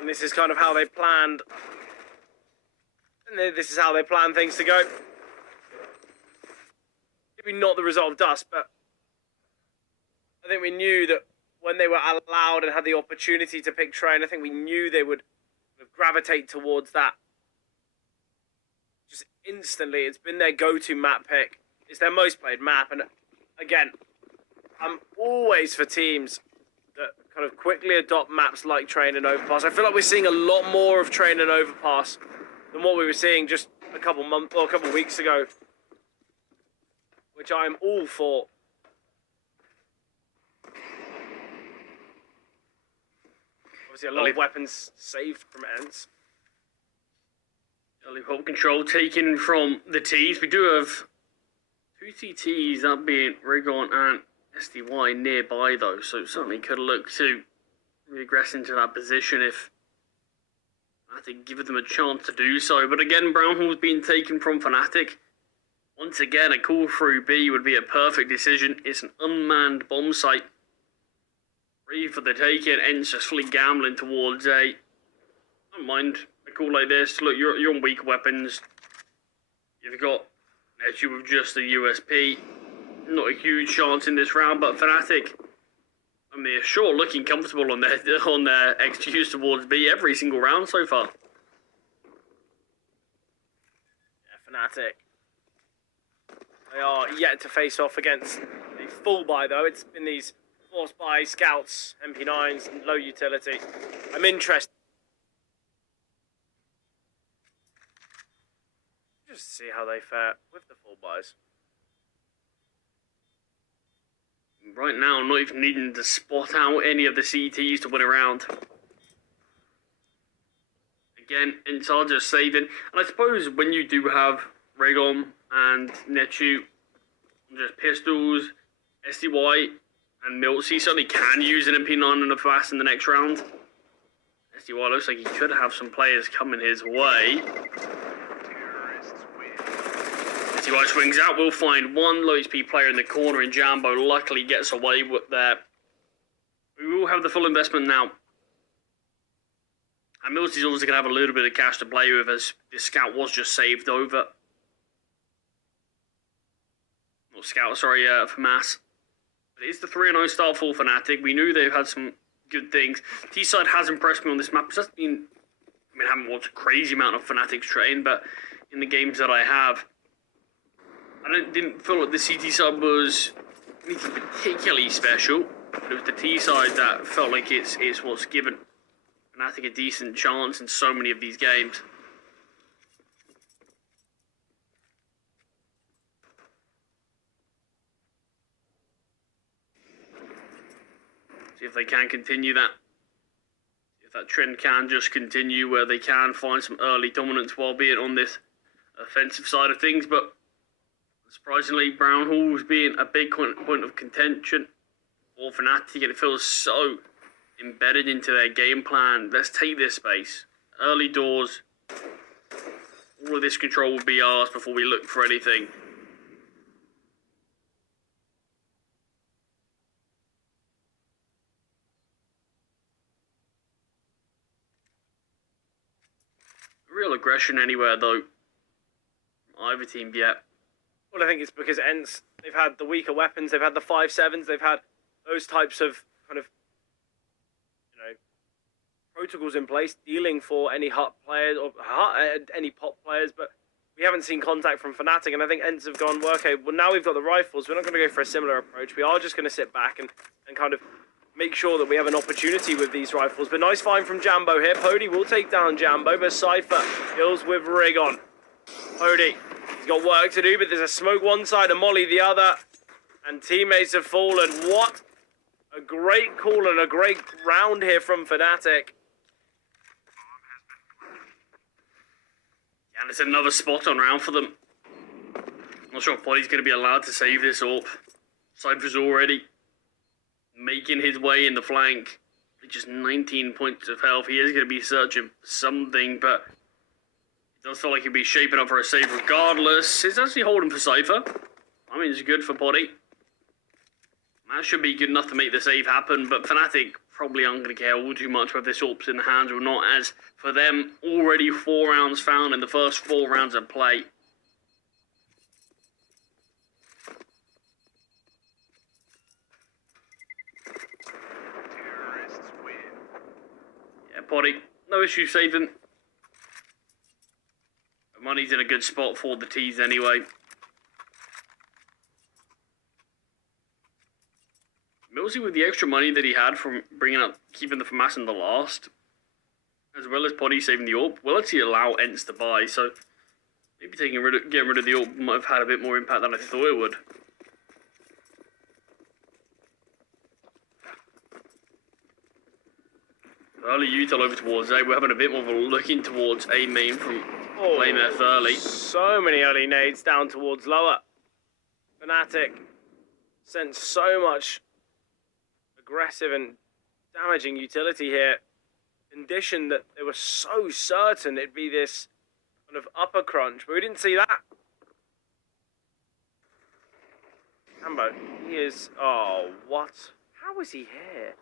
And this is kind of how they planned. And this is how they plan things to go. Maybe not the result of Dust, but I think we knew that when they were allowed and had the opportunity to pick Train, I think we knew they would gravitate towards that. Just instantly, it's been their go-to map pick. It's their most played map, and again, I'm always for teams that kind of quickly adopt maps like Train and Overpass. I feel like we're seeing a lot more of Train and Overpass than what we were seeing just a couple weeks ago, which I'm all for. Obviously, a lot of weapons saved from ENCE. Early pop control taken from the T's. We do have two CTs, that being Rigon and SDY nearby though, so certainly could look to regress into that position if I think give them a chance to do so. But again, Brownhall's being taken from Fnatic. Once again, a call through B would be a perfect decision. It's an unmanned bomb site. Free for the taking, ENCE just fully gambling towards A. I don't mind a call like this. Look, you're on weak weapons. You've got Netu with just a USP. Not a huge chance in this round, but Fnatic, I mean, they're sure looking comfortable on their XQs towards B every single round so far. Yeah, Fnatic. They are yet to face off against a full buy though. It's been these forced buy scouts, MP9s, and low utility. I'm interested. Just see how they fare with the full buys. Right now, I'm not even needing to spot out any of the CTs to win a round. Again, ENCE are just saving. And I suppose when you do have Rigon and Netu, just pistols, SDY, and Miltsy certainly can use an MP9 and a fast in the next round. SDY looks like he could have some players coming his way. SDY swings out, we'll find one low HP player in the corner, and Jambo luckily gets away with that. We will have the full investment now. And Miltsy's also going to have a little bit of cash to play with as this scout was just saved over. Not scout, sorry, for Mass. But it's the 3-0 start for Fnatic. We knew they've had some good things. T-side has impressed me on this map. It's just been, I haven't watched a crazy amount of Fnatic's train, but in the games that I have, I didn't feel like the CT side was anything particularly special. But it was the T side that felt like it's what's given Fnatic a decent chance in so many of these games. See if they can continue that. If that trend can just continue where they can find some early dominance while being on this offensive side of things, but surprisingly, Brownhall's being a big point of contention for Fnatic, and it feels so embedded into their game plan. Let's take this space. Early doors. All of this control will be ours before we look for anything. Real aggression anywhere, though. Either team yet. Well, I think it's because ENCE, they've had the weaker weapons, they've had the 5.7s, they've had those types of kind of, protocols in place, dealing for any hot players or any pop players, but we haven't seen contact from Fnatic, and I think ENCE have gone, well, okay, well, now we've got the rifles, we're not going to go for a similar approach. We are just going to sit back and kind of make sure that we have an opportunity with these rifles. But nice find from Jambo here. Pody will take down Jambo, but Cypher kills with Rigon. Pody, he's got work to do, but there's a smoke one side and Molly the other, and teammates have fallen. What A great call and a great round here from Fnatic. And it's another spot on round for them. Not sure if Poddy's going to be allowed to save this up. Cypher's already making his way in the flank. Just 19 points of health. He is going to be searching for something, but it does feel like he'll be shaping up for a save regardless. It's actually holding for Cypher. I mean, it's good for Poddy. That should be good enough to make the save happen, but Fnatic probably aren't going to care all too much whether this AWP's in the hands or not, as for them, already 4 rounds found in the first 4 rounds of play. Yeah, Poddy, no issue saving. The money's in a good spot for the T's anyway. Millsy with the extra money that he had from keeping the FAMAS in the last, as well as Poddy saving the AWP, will actually allow ENCE to buy, so maybe getting rid of the AWP might have had a bit more impact than I thought it would. Early util over towards A. We're having a bit more of a look in towards A main from BlameF early. So many early nades down towards lower. Fnatic sent so much aggressive and damaging utility here. Condition that they were so certain it'd be this kind of upper crunch, but we didn't see that. Ambo, he is. Oh, what? How is he here?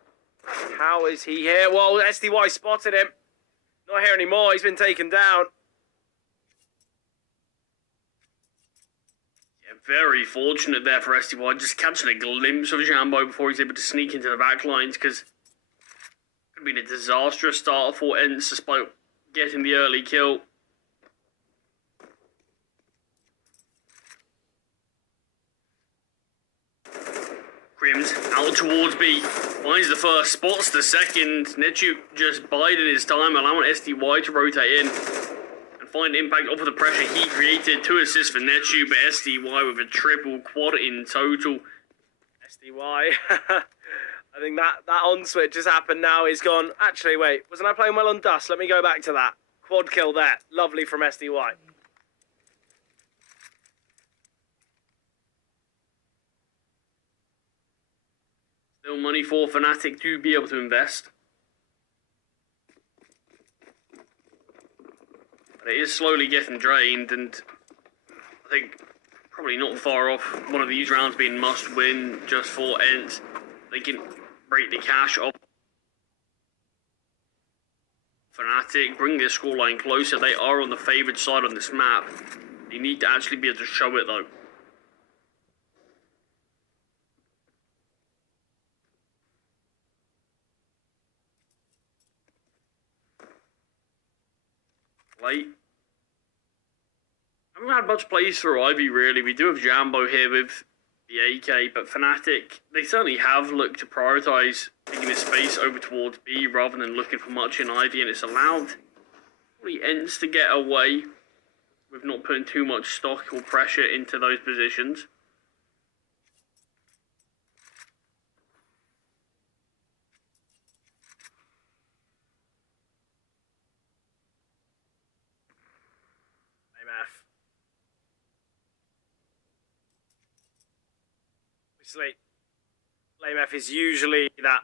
How is he here? Well, SDY spotted him. Not here anymore. He's been taken down. Yeah, very fortunate there for SDY, just catching a glimpse of Jambo before he's able to sneak into the back lines, because it could have been a disastrous start for ENCE despite getting the early kill. Crims out towards B, finds the first, spots the second. Netu just biding his time, allowing SDY to rotate in and find impact off of the pressure he created. 2 assists for Netu, but SDY with a triple quad in total. SDY, I think that on switch just happened now. He's gone, actually, wait, wasn't I playing well on Dust? Let me go back to that. Quad kill there. Lovely from SDY. Still money for Fnatic to be able to invest. But it is slowly getting drained, and I think probably not far off one of these rounds being must win just for ENCE. They can break the cash off Fnatic, bring their scoreline closer. They are on the favoured side on this map. They need to actually be able to show it though. Late. I haven't had much plays for Ivy really. We do have Jambo here with the AK, but Fnatic, they certainly have looked to prioritise taking this space over towards B rather than looking for much in Ivy, and it's allowed probably ENCE to get away with not putting too much stock or pressure into those positions. Obviously, BlameF is usually that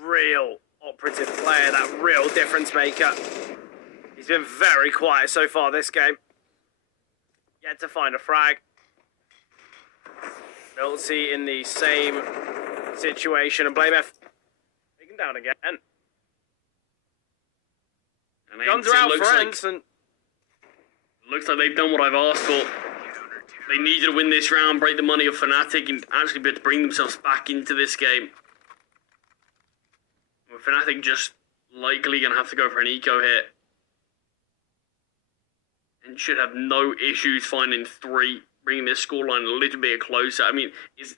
real operative player, that real difference maker. He's been very quiet so far this game. Yet to find a frag. Milty in the same situation, and BlameF taken down again. And Guns are out for ENCE, and looks like they've done what I've asked for. They needed to win this round, break the money of Fnatic, and actually be able to bring themselves back into this game. Well, Fnatic just likely going to have to go for an eco hit. And should have no issues finding 3, bringing this scoreline a little bit closer. I mean, it's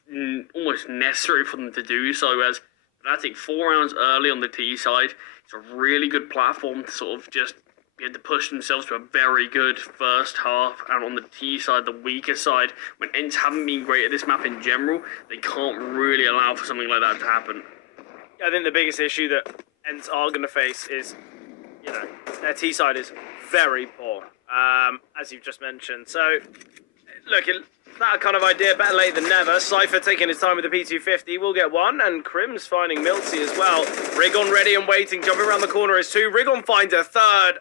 almost necessary for them to do so, as Fnatic 4 rounds early on the T side. It's a really good platform to sort of just be able to push themselves to a very good first half, and on the T side, the weaker side, when ENCE haven't been great at this map in general, they can't really allow for something like that to happen. I think the biggest issue that ENCE are going to face is, you know, their T side is very poor, as you've just mentioned. So, look, that kind of idea, better late than never. Cypher taking his time with the P250 will get one, and Crim's finding Milty as well. Rigon ready and waiting, jumping around the corner is two. Rigon finds a third.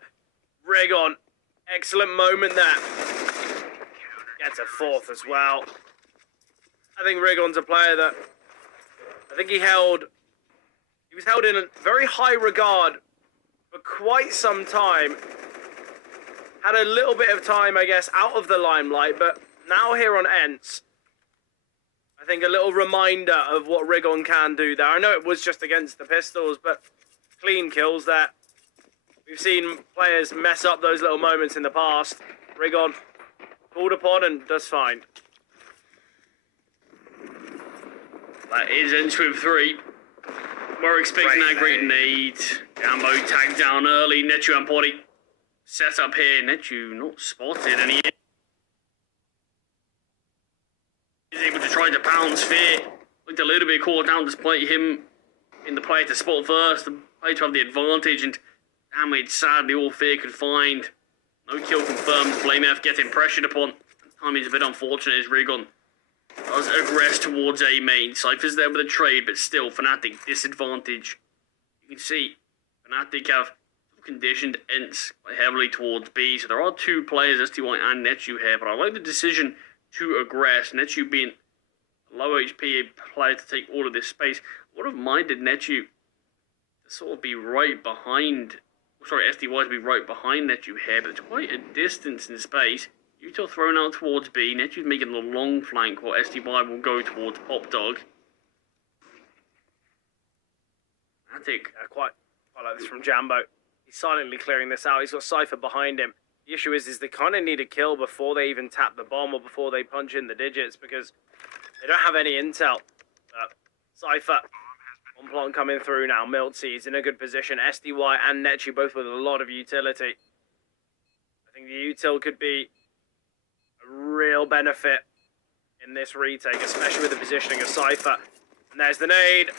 Rigon, excellent moment there. Gets a fourth as well. I think Rigon's a player that I think he was held in a very high regard for quite some time. Had a little bit of time, I guess, out of the limelight, but now here on ENCE, I think a little reminder of what Rigon can do there. I know it was just against the Pistols, but clean kills there. We've seen players mess up those little moments in the past. Rigon called upon and does fine. That is ENCE with 3. We're expecting that great nade. Jambo tagged down early. Netu and Body set up here. Netu not spotted, and he is able to try to pound Sphere. Looked a little bit caught down despite him in the play to spot first. The play to have the advantage, and damage sadly all Fear could find. No kill confirmed. BlameF getting pressured upon. Timing is a bit unfortunate as Rigon does aggress towards A main. Cypher's there with a trade, but still Fnatic disadvantage. You can see Fnatic have conditioned ENCE quite heavily towards B. So there are 2 players, STY and Netu here, but I like the decision to aggress. Netu being a low HP player to take all of this space. Would have minded Netu to sort of be right behind, sorry, STY to be right behind Netu here, but it's quite a distance in space. Util thrown out towards B. Netu's making the long flank, while STY will go towards Pop Dog. Fnatic. Quite like this from Jambo. He's silently clearing this out. He's got Cypher behind him. The issue is they kind of need a kill before they even tap the bomb or before they punch in the digits, because they don't have any intel. Cypher on plant coming through now. Milty is in a good position. SDY and Netu both with a lot of utility. I think the util could be a real benefit in this retake, especially with the positioning of Cypher. And there's the nade.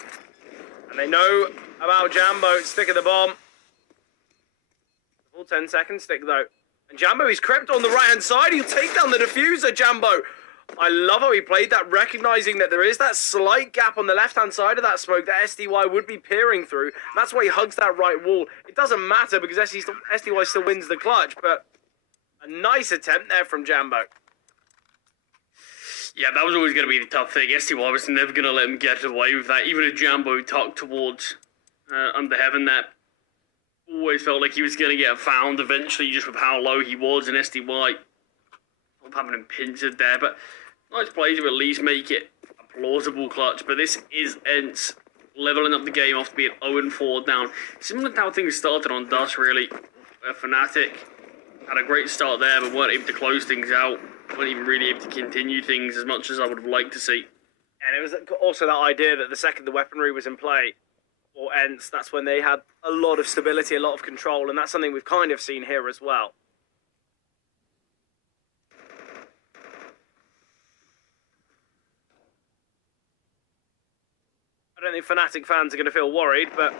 And they know about Jambo. Stick of the bomb. Full 10 second stick though. And Jambo, he's crept on the right-hand side. He'll take down the diffuser, Jambo. I love how he played that, recognizing that there is that slight gap on the left-hand side of that smoke that SDY would be peering through. And that's why he hugs that right wall. It doesn't matter because SDY still wins the clutch, but a nice attempt there from Jambo. Yeah, that was always going to be the tough thing. STY was never going to let him get away with that. Even if Jambo tucked towards under heaven, that always felt like he was going to get found eventually just with how low he was, and STY having him pincered there. But nice play to at least make it a plausible clutch. But this is ENCE leveling up the game after being 0-4 down. Similar to how things started on Dust, really. Fnatic had a great start there, but weren't able to close things out. Weren't even really able to continue things as much as I would have liked to see. And it was also that idea that the second the weaponry was in play for ENCE, that's when they had a lot of stability, a lot of control, and that's something we've kind of seen here as well. I don't think Fnatic fans are going to feel worried, but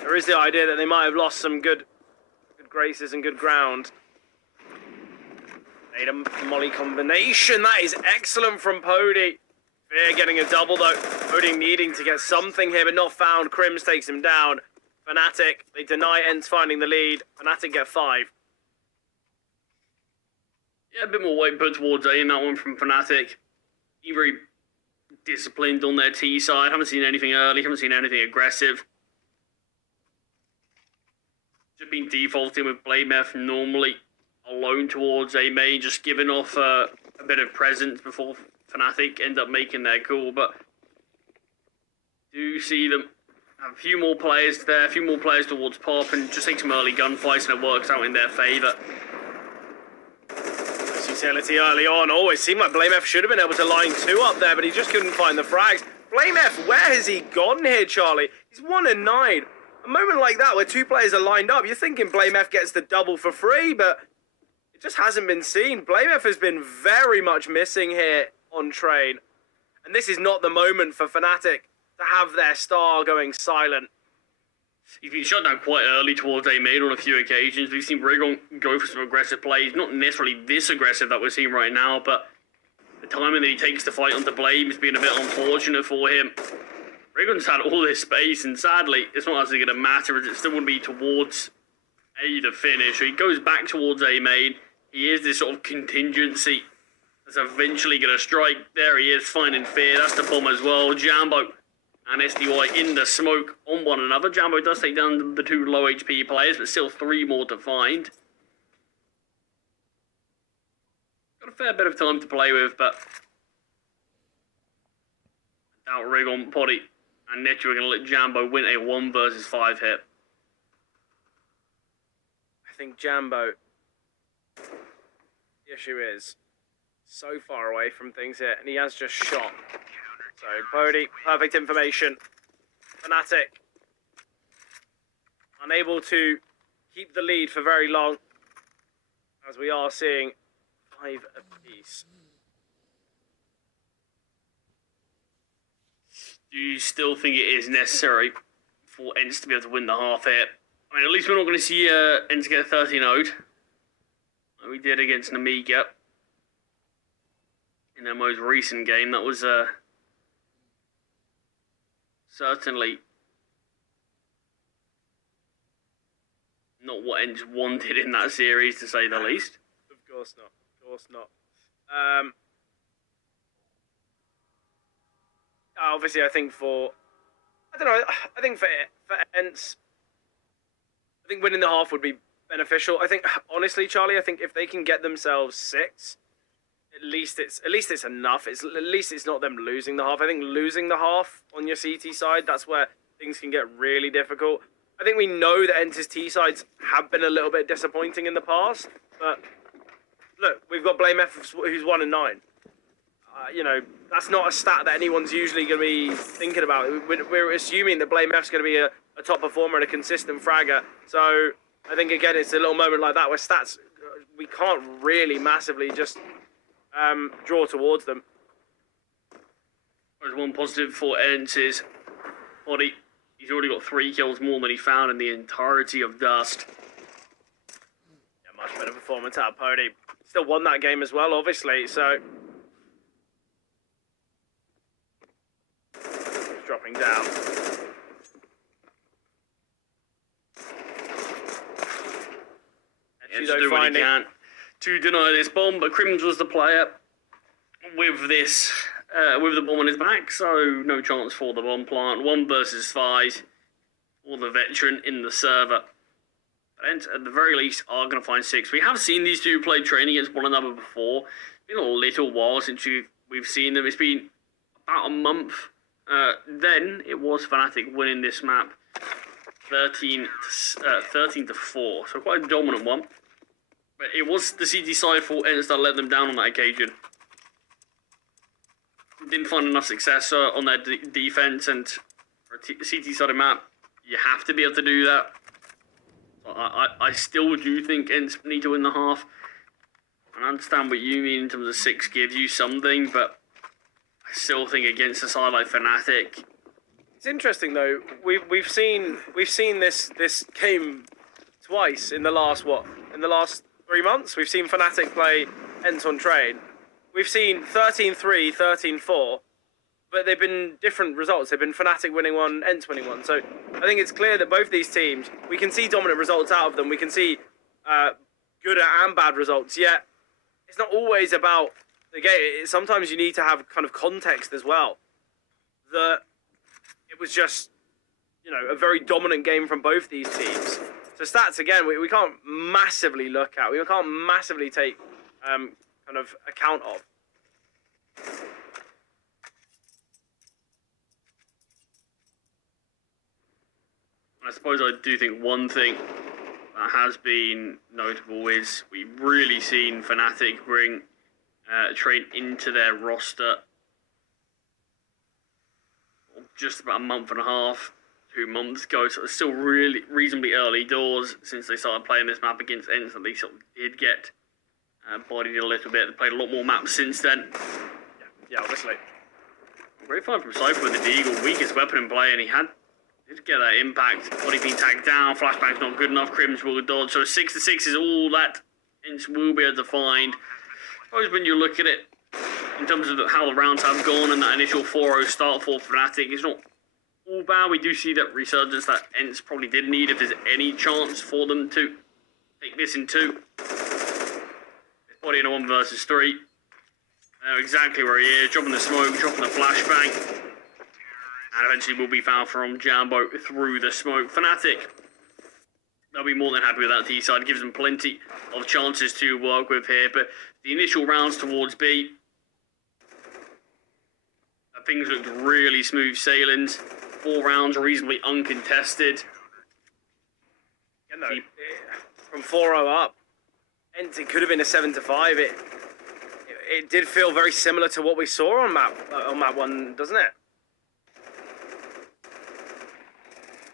there is the idea that they might have lost some good graces and good ground. Made a molly combination. That is excellent from Pody. Fear getting a double though. Pody needing to get something here, but not found. Crims takes him down. Fnatic, they deny ENCE finding the lead. Fnatic get 5. Yeah, a bit more weight put towards A in that one from Fnatic. Very disciplined on their T side. Haven't seen anything early. Haven't seen anything aggressive. Just been defaulting with BlameF normally alone towards A main, just giving off a bit of presence before Fnatic end up making their call. But do see them have a few more players there, a few more players towards Pop, and just take some early gunfights, and it works out in their favour. Nice utility early on. Oh, it seemed like BlameF should have been able to line 2 up there, but he just couldn't find the frags. BlameF, where has he gone here, Charlie? He's 1-9. a moment like that where two players are lined up, you're thinking BlameF gets the double for free, but it just hasn't been seen. BlameF has been very much missing here on Train. And this is not the moment for Fnatic to have their star going silent. He's been shut down quite early towards A main on a few occasions. We've seen Rigon go for some aggressive plays. Not necessarily this aggressive that we're seeing right now, but the timing that he takes to fight onto Blame has been a bit unfortunate for him. Rigon's had all this space, and sadly, it's not actually going to matter as it's still going to be towards A, the finish. So he goes back towards A main. He is this sort of contingency that's eventually going to strike. There he is, finding Fear. That's the bomb as well. Jambo and SDY in the smoke on one another. Jambo does take down the two low HP players, but still three more to find. Got a fair bit of time to play with, but I doubt Rigon, Poddy, and Netu are going to let Jambo win a 1 versus 5 hit. I think Jambo, the issue is so far away from things here, and he has just shot. So, Bodhi, perfect information. Fnatic, unable to keep the lead for very long, as we are seeing 5 apiece. Do you still think it is necessary for ENCE to be able to win the half hit? I mean, at least we're not going to see ENCE get 13-0'd, like we did against Namiga in their most recent game. That was certainly not what ENCE wanted in that series, to say the least. Of course not. Of course not. Obviously, I think for ENCE, I think winning the half would be beneficial. I think, honestly, Charlie, I think if they can get themselves 6, at least it's enough. At least it's not them losing the half. I think losing the half on your CT side, that's where things can get really difficult. I think we know that ENCE's T sides have been a little bit disappointing in the past, but look, we've got BlameF who's 1 and 9. You know, that's not a stat that anyone's usually going to be thinking about. We're assuming that BlameF's going to be a top performer and a consistent fragger. So I think, again, it's a little moment like that where stats, we can't really massively just draw towards them. There's one positive for ENCE is Poddy. He's already got 3 kills more than he found in the entirety of Dust. Yeah, much better performance out of Poddy. Still won that game as well, obviously, so... dropping down. Yeah, do what he can to deny this bomb, but Crims was the player with this, with the bomb on his back, so no chance for the bomb plant. 1 versus 5 for the veteran in the server. And at the very least, are going to find 6. We have seen these two play training against one another before. It's been a little while since we've seen them. It's been about a month. Then it was Fnatic winning this map 13 to 4, so quite a dominant one. But it was the CT side for ENCE that let them down on that occasion. Didn't find enough success on their defense, and for a CT side map, you have to be able to do that. So I still do think ENCE need to win the half. I understand what you mean in terms of 6 gives you something, but I still think against a side like Fnatic. It's interesting though. We've seen this game twice in the last 3 months. We've seen Fnatic play ENCE on Train. We've seen 13-3, 13-4, but they've been different results. They've been Fnatic winning one, ENCE winning one. So I think it's clear that both these teams, we can see dominant results out of them. We can see good and bad results. Yet it's not always about the game. Sometimes you need to have kind of context as well. That it was just, you know, a very dominant game from both these teams. So stats, again, we can't massively look at. We can't massively take kind of account of. I suppose I do think one thing that has been notable is we've really seen Fnatic bring Train into their roster just about a month and a half, 2 months ago, so it's still really reasonably early doors since they started playing this map against ENCE, and they sort of did get bodied a little bit. They played a lot more maps since then. Yeah, obviously. Great find from Cypher with the Deagle, weakest weapon in play, and he did get that impact. Body being tagged down, flashbang's not good enough, Crims will dodge, so 6-6 is all that ENCE will be able to find. I suppose when you look at it, in terms of how the rounds have gone and that initial 4-0 start for Fnatic, it's not all bad. We do see that resurgence that ENCE probably did need if there's any chance for them to take this in 2. It's body in a 1 versus 3. Know exactly where he is, dropping the smoke, dropping the flashbang. And eventually will be found from Jambo through the smoke. Fnatic, they'll be more than happy with that T side. Gives them plenty of chances to work with here. But the initial rounds towards B, things looked really smooth sailings. 4 rounds, reasonably uncontested. You know, from 4-0 up, ENCE, it could have been a 7-5. It did feel very similar to what we saw on map 1, doesn't it?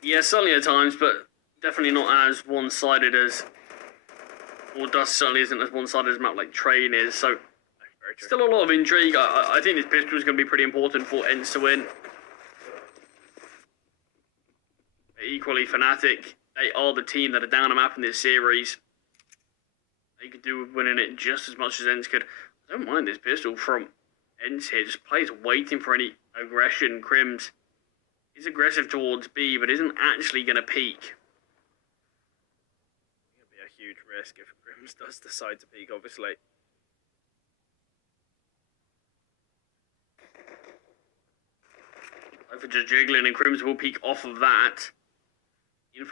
Yeah, certainly at times, but definitely not as one-sided as, or Dust certainly isn't as one-sided as a map like Train is. So still a lot of intrigue. I think this pistol is going to be pretty important for ENCE to win. Equally, Fnatic, they are the team that are down a map in this series. They could do with winning it just as much as ENCE could. I don't mind this pistol from ENCE here. Just plays waiting for any aggression. Crims is aggressive towards B, but isn't actually going to peek. It'll be a huge risk if Crims does decide to peek, obviously. For just jiggling, and Crims will peek off of that.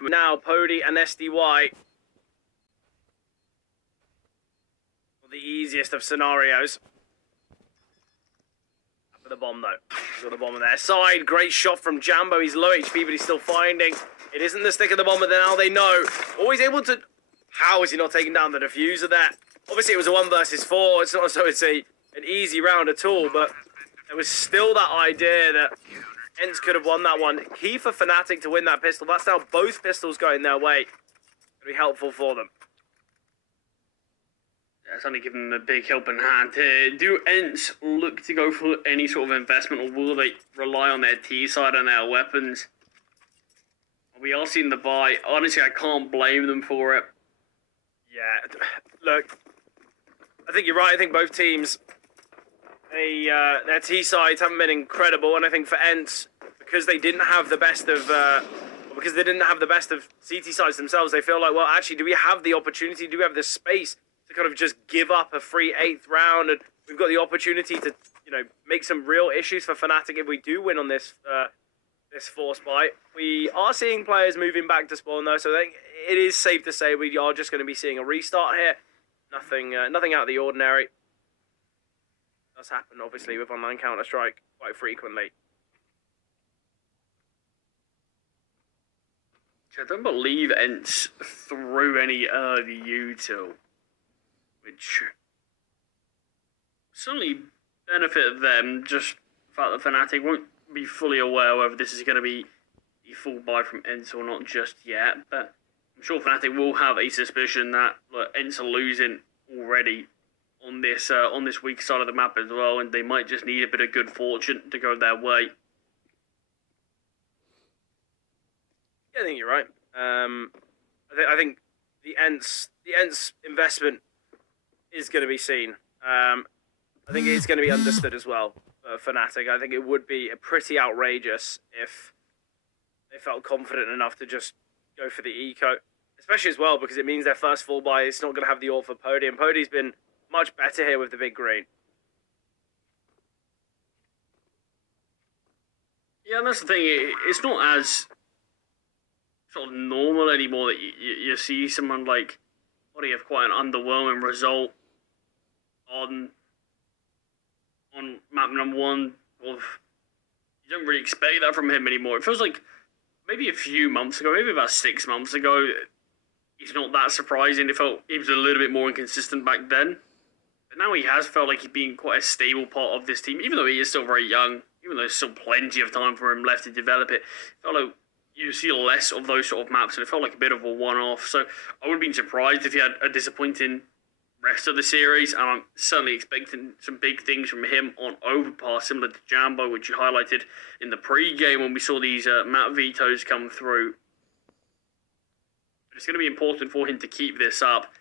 Now, Pody and SDY. The easiest of scenarios. For the bomb, though. He's got the bomb on their side. Great shot from Jambo. He's low HP, but he's still finding. It isn't the stick of the bomb, but now they know. Always able to... How is he not taking down the diffuser there? Obviously, it was a 1 versus 4. It's not so it's an easy round at all, but there was still that idea that ENCE could have won that one. Key for Fnatic to win that pistol. That's now both pistols going their way. It'll be helpful for them. It's only giving them a big helping hand here. Do ENCE look to go for any sort of investment, or will they rely on their T side and their weapons? We are seeing the buy. Honestly, I can't blame them for it. Yeah, look, I think you're right. I think both teams, their T sides haven't been incredible, and I think for ENCE, because they didn't have the best of, CT sides themselves, they feel like, well, actually, do we have the opportunity? Do we have the space to kind of just give up a free 8th round? And we've got the opportunity to, make some real issues for Fnatic if we do win on this this force buy. We are seeing players moving back to spawn though, so I think it is safe to say we are just going to be seeing a restart here. Nothing out of the ordinary. It does happen obviously with online Counter-Strike quite frequently. I don't believe ENCE threw any early util, which certainly benefited them. Just the fact that Fnatic won't be fully aware whether this is going to be a full buy from ENCE or not just yet, but I'm sure Fnatic will have a suspicion that ENCE are losing already on this weak side of the map as well, and they might just need a bit of good fortune to go their way. Yeah, I think you're right. I think the ENCE investment is going to be seen. I think it's going to be understood as well for Fnatic. I think it would be pretty outrageous if they felt confident enough to just go for the eco, especially as well because it means their first full buy is not going to have the ult for Pody, and Pody's been much better here with the big green. Yeah, and that's the thing. It's not as sort of normal anymore that you see someone like Pody have quite an underwhelming result on map number 1. You don't really expect that from him anymore. It feels like maybe a few months ago, maybe about 6 months ago, he's not that surprising. It felt he was a little bit more inconsistent back then. But now he has felt like he's been quite a stable part of this team, even though he is still very young, even though there's still plenty of time for him left to develop it. It felt like, you see less of those sort of maps, and it felt like a bit of a one-off. So I would have been surprised if he had a disappointing rest of the series, and I'm certainly expecting some big things from him on Overpass, similar to Jambo, which you highlighted in the pre-game when we saw these map vetoes come through. But it's going to be important for him to keep this up,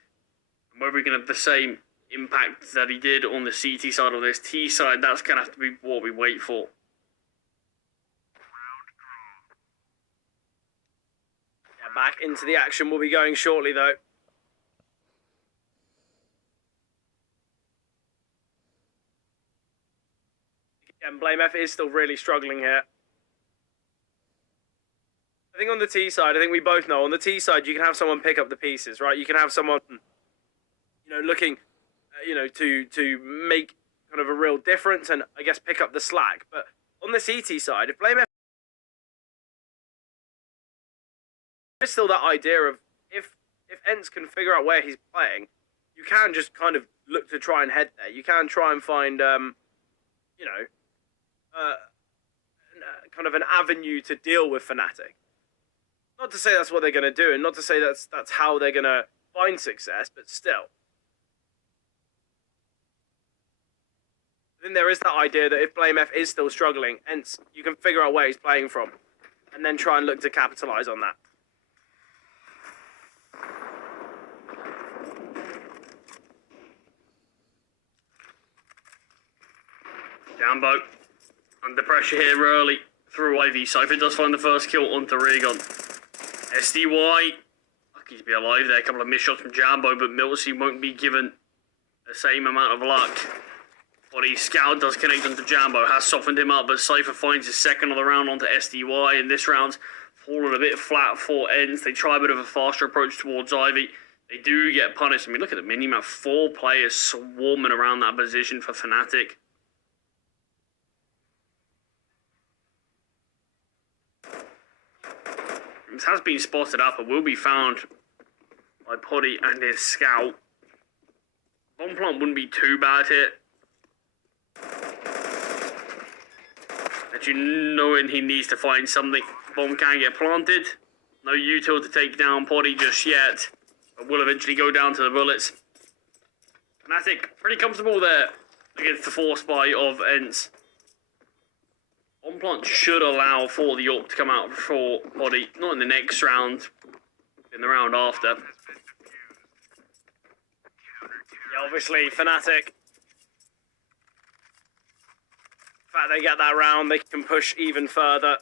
and whether he can have the same impact that he did on the CT side or this T side, that's going to have to be what we wait for. Yeah, back into the action. We'll be going shortly, though. And Blame F is still really struggling here. I think on the T side, I think we both know, on the T side, you can have someone pick up the pieces, right? You can have someone, looking, to make kind of a real difference and, I guess, pick up the slack. But on the CT side, if Blame F... There's still that idea of, if ENCE can figure out where he's playing, you can just kind of look to try and head there. You can try and find, kind of an avenue to deal with Fnatic. Not to say that's what they're going to do, and not to say that's how they're going to find success, but still. I think there is that idea that if Blame F is still struggling, ENCE, you can figure out where he's playing from, and then try and look to capitalise on that. Jambo under pressure here early through Ivy. Cypher does find the first kill onto Rigon. SDY, lucky to be alive there. A couple of missed shots from Jambo, but Milsey won't be given the same amount of luck. Body Scout does connect onto Jambo, has softened him up, but Cypher finds his second of the round onto SDY, and this round's fallen a bit flat for ENCE. They try a bit of a faster approach towards Ivy. They do get punished. I mean, look at the minimap. 4 players swarming around that position for Fnatic. This has been spotted up and will be found by Poddy and his scout. Bomb plant wouldn't be too bad here. Actually, knowing he needs to find something, bomb can get planted. No util to take down Poddy just yet, but will eventually go down to the bullets. Fnatic pretty comfortable there against the force buy of ENCE. Bomb plant should allow for the AWP to come out for Poddy, not in the next round, in the round after. Yeah, obviously, Fnatic. The fact they get that round, they can push even further.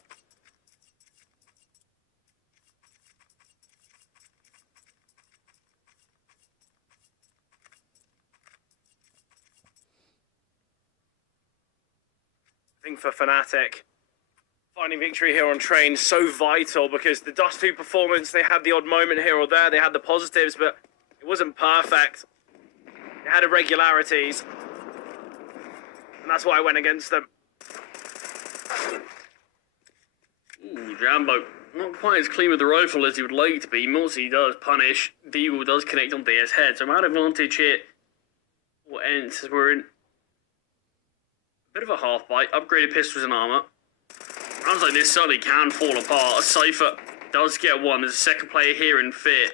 I think for Fnatic, finding victory here on Train so vital, because the Dust 2 performance, they had the odd moment here or there, they had the positives, but it wasn't perfect. They had irregularities, and that's why I went against them. Ooh, Jambo, not quite as clean with the rifle as he would like to be. Milsey does punish, Deagle does connect onto his head, so I'm out of advantage here for ENCE as we're in bit of a half bite, upgraded pistols and armor. Rounds like this certainly can fall apart. Cypher does get one. There's a second player here in Fear.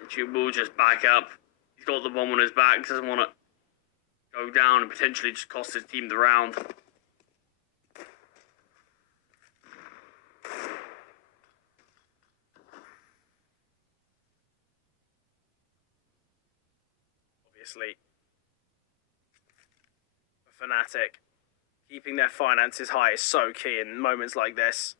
And she will just back up. He's got the bomb on his back, doesn't want to go down and potentially just cost his team the round. Obviously, Fnatic, keeping their finances high is so key in moments like this.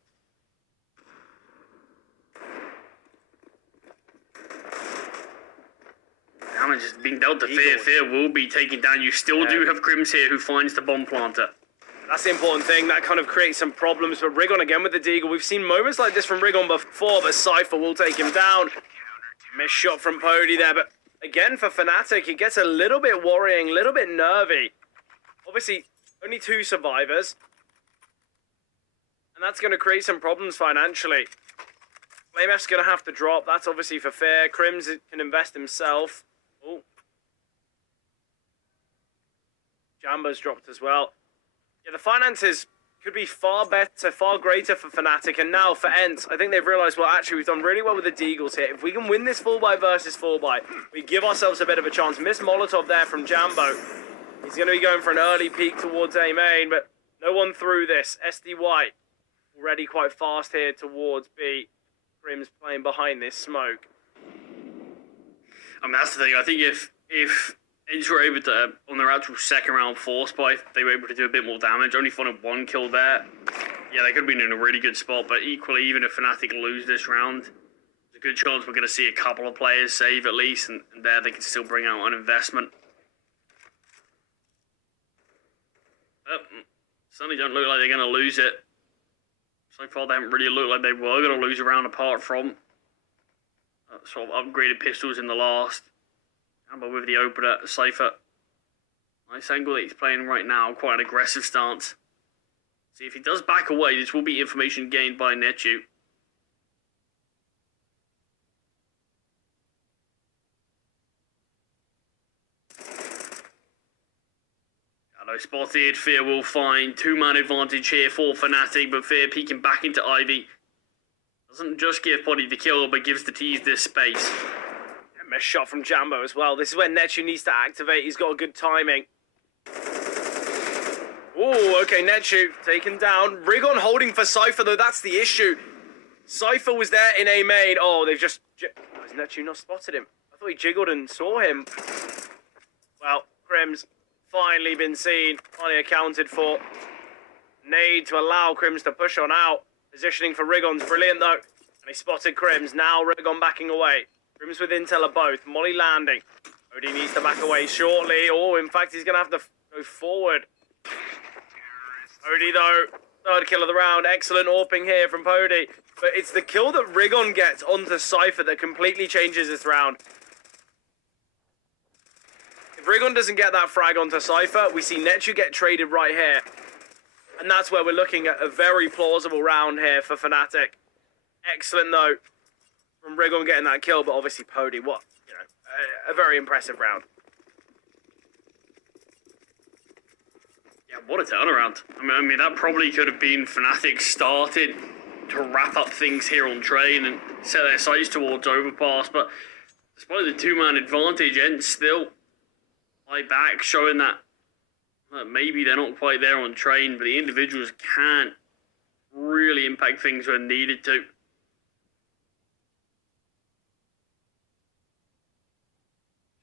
Damage is being dealt to Fear. Fear will be taken down. You still do have Crims here who finds the bomb planter. That's the important thing. That kind of creates some problems for Rigon again with the Deagle. We've seen moments like this from Rigon before, but Cypher will take him down. Missed shot from Poddy there, but again for Fnatic, it gets a little bit worrying, a little bit nervy. Obviously, only 2 survivors. And that's going to create some problems financially. Blame F's going to have to drop. That's obviously for Fear. Crims can invest himself. Oh. Jambo's dropped as well. Yeah, the finances could be far better, far greater for Fnatic, and now for ENCE, I think they've realised, well, actually, we've done really well with the Deagles here. If we can win this 4x versus 4x, we give ourselves a bit of a chance. Miss Molotov there from Jambo. He's going to be going for an early peek towards A main, but no one through this. SDY already quite fast here towards B. Grim's playing behind this smoke. I mean, that's the thing. I think if ENCE were able to, on their actual second round force buy, they were able to do a bit more damage. Only found one kill there. Yeah, they could have been in a really good spot, but equally, even if Fnatic lose this round, there's a good chance we're going to see a couple of players save at least, and there they can still bring out an investment. Certainly don't look like they're going to lose it. So far, they haven't really looked like they were going to lose a round apart from sort of upgraded pistols in the last. But with the opener, Cypher. Nice angle that he's playing right now. Quite an aggressive stance. See, if he does back away, this will be information gained by Netu. Hello, spotted. Fear will find two-man advantage here for Fnatic, but Fear peeking back into Ivy. Doesn't just give Poddy the kill, but gives the T's this space. A shot from Jambo as well. This is where Netu needs to activate. He's got a good timing. Oh, okay, Netu taken down. Rigon holding for Cypher, though. That's the issue. Cypher was there in A main. Oh, they've just... Has Netu not spotted him? I thought he jiggled and saw him. Well, Crims finally been seen. Finally accounted for. Need to allow Crims to push on out. Positioning for Rigon's brilliant, though. And he spotted Crims. Now Rigon backing away. Crims with Intel are both. Molly landing. Odie needs to back away shortly. Oh, in fact, he's going to have to go forward. Odie, though, third kill of the round. Excellent AWPing here from Pody. But it's the kill that Rigon gets onto Cypher that completely changes this round. If Rigon doesn't get that frag onto Cypher, we see Netu get traded right here. And that's where we're looking at a very plausible round here for Fnatic. Excellent, though, from Rigon getting that kill, but obviously Pody, a very impressive round. Yeah, what a turnaround. I mean, that probably could have been Fnatic started to wrap up things here on train and set their sights towards Overpass, but despite the two-man advantage, ENCE still lie back, showing that maybe they're not quite there on train, but the individuals can't really impact things when needed to.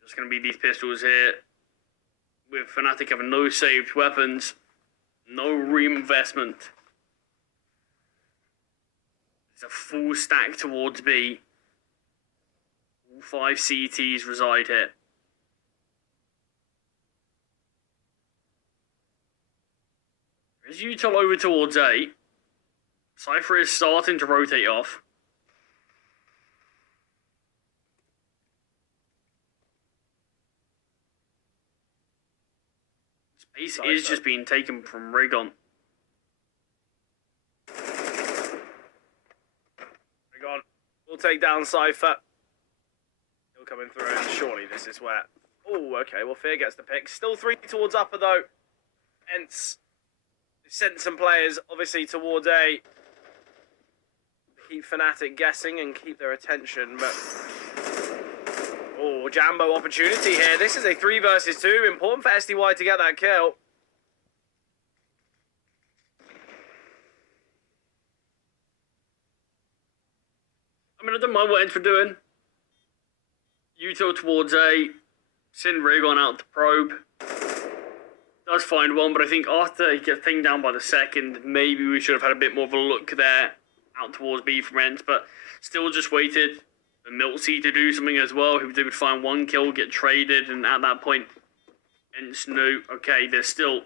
Just going to be these pistols here, with Fnatic having no saved weapons, no reinvestment. It's a full stack towards B. All 5 CTs reside here. As Utah over towards A, Cypher is starting to rotate off. Space is just being taken from Rigon. Rigon will take down Cypher. He'll come in through, and surely this is where... Oh, okay, well, Fear gets the pick. Still 3 towards upper, though. ENCE sent some players, obviously, towards A. Keep Fnatic guessing and keep their attention, but... Oh, Jambo opportunity here. This is a 3 versus 2. Important for SDY to get that kill. I mean, I don't mind what ENCE were doing. Utah towards A. Send Rigon out to probe. Does find one, but I think after he gets pinged down by the second, maybe we should have had a bit more of a look there out towards B from ENCE, but still just waited for Miltsy to do something as well. He would find 1 kill, get traded, and at that point, ENCE knew, okay, there's still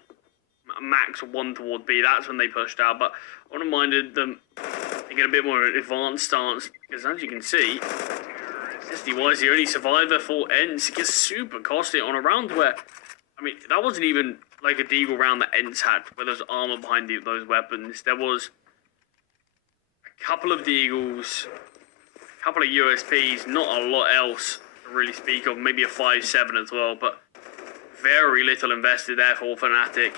a max of 1 towards B. That's when they pushed out, but I wouldn't have minded them to get a bit more advanced stance, because as you can see, SDY is the only survivor for ENCE. It gets super costly on a round where, I mean, that wasn't even like a Deagle round that ENCE had, where there's armor behind those weapons. There was a couple of Deagles, a couple of USPs, not a lot else to really speak of. Maybe a 5-7 as well, but very little invested there for Fnatic.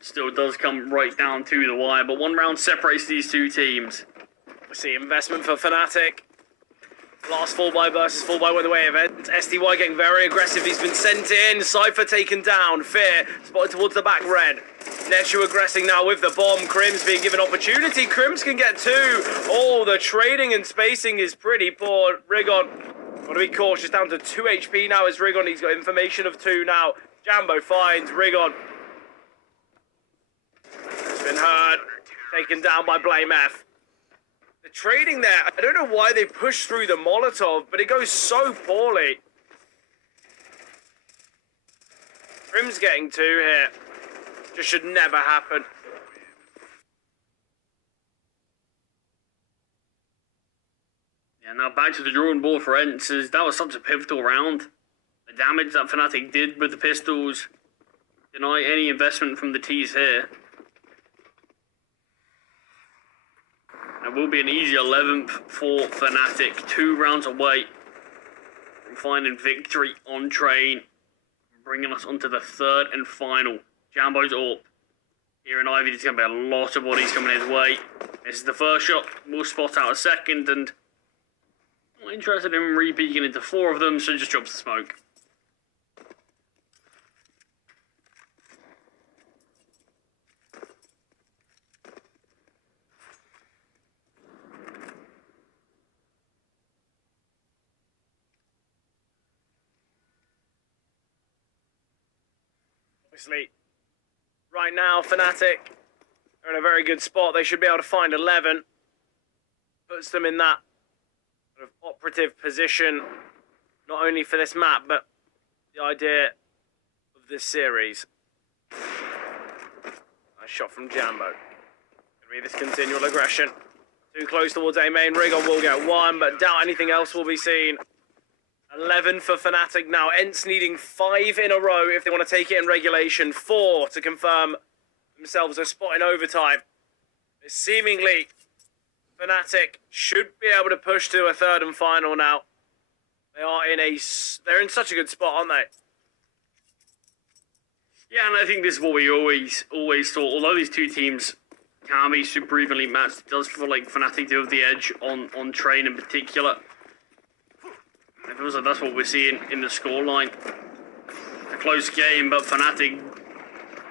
Still does come right down to the wire, but one round separates these two teams. We see investment for Fnatic. Last fall by versus fall by went the way of it. STY getting very aggressive. He's been sent in. Cypher taken down. Fear spotted towards the back red. Netu aggressing now with the bomb. Crims being given opportunity. Crims can get two. Oh, the trading and spacing is pretty poor. Rigon, got to be cautious. Down to 2 HP now is Rigon. He's got information of 2 now. Jambo finds Rigon. It's been hurt. Taken down by Blame F. The trading there, I don't know why they push through the Molotov, but it goes so poorly. Crim's getting 2 here. Just should never happen. Yeah, now back to the drawing board for ENCE. That was such a pivotal round. The damage that Fnatic did with the pistols deny any investment from the T's here. It will be an easy 11th for Fnatic. 2 rounds away from finding victory on train. Bringing us onto the 3rd and final. Jambo's up. Here in Ivy, there's going to be a lot of bodies coming his way. This is the first shot. We'll spot out a second, and not interested in re-peeking into 4 of them, so just drops the smoke. Obviously, right now, Fnatic are in a very good spot. They should be able to find 11. Puts them in that sort of operative position, not only for this map, but the idea of this series. Nice shot from Jambo. Gonna be this continual aggression. Too close towards A main. Rigon will get 1, but doubt anything else will be seen. 11 for Fnatic now. ENCE needing 5 in a row if they want to take it in regulation. 4 to confirm themselves a spot in overtime. Seemingly, Fnatic should be able to push to a 3rd and final now. They're in such a good spot, aren't they? Yeah, and I think this is what we always thought. Although these two teams can be super evenly matched, it does feel like Fnatic do have the edge on train in particular. It feels like that's what we're seeing in the scoreline. A close game, but Fnatic,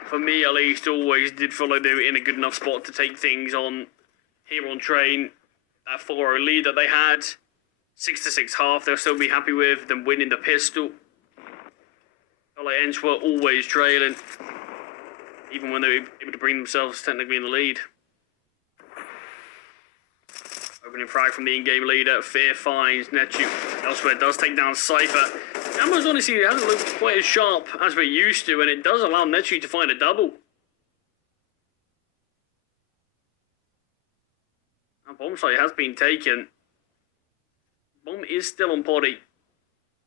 for me at least, always did feel like they were in a good enough spot to take things on here on train. That 4-0 lead that they had, 6-6 half, they'll still be happy with them winning the pistol. Felt like ENCE were always trailing, even when they were able to bring themselves technically in the lead. Opening frag from the in-game leader. Fear finds Netu. Elsewhere does take down Cypher. Jambo's honestly hasn't looked quite as sharp as we're used to, and it does allow Netu to find a double. Now, bomb site has been taken. Bomb is still on body.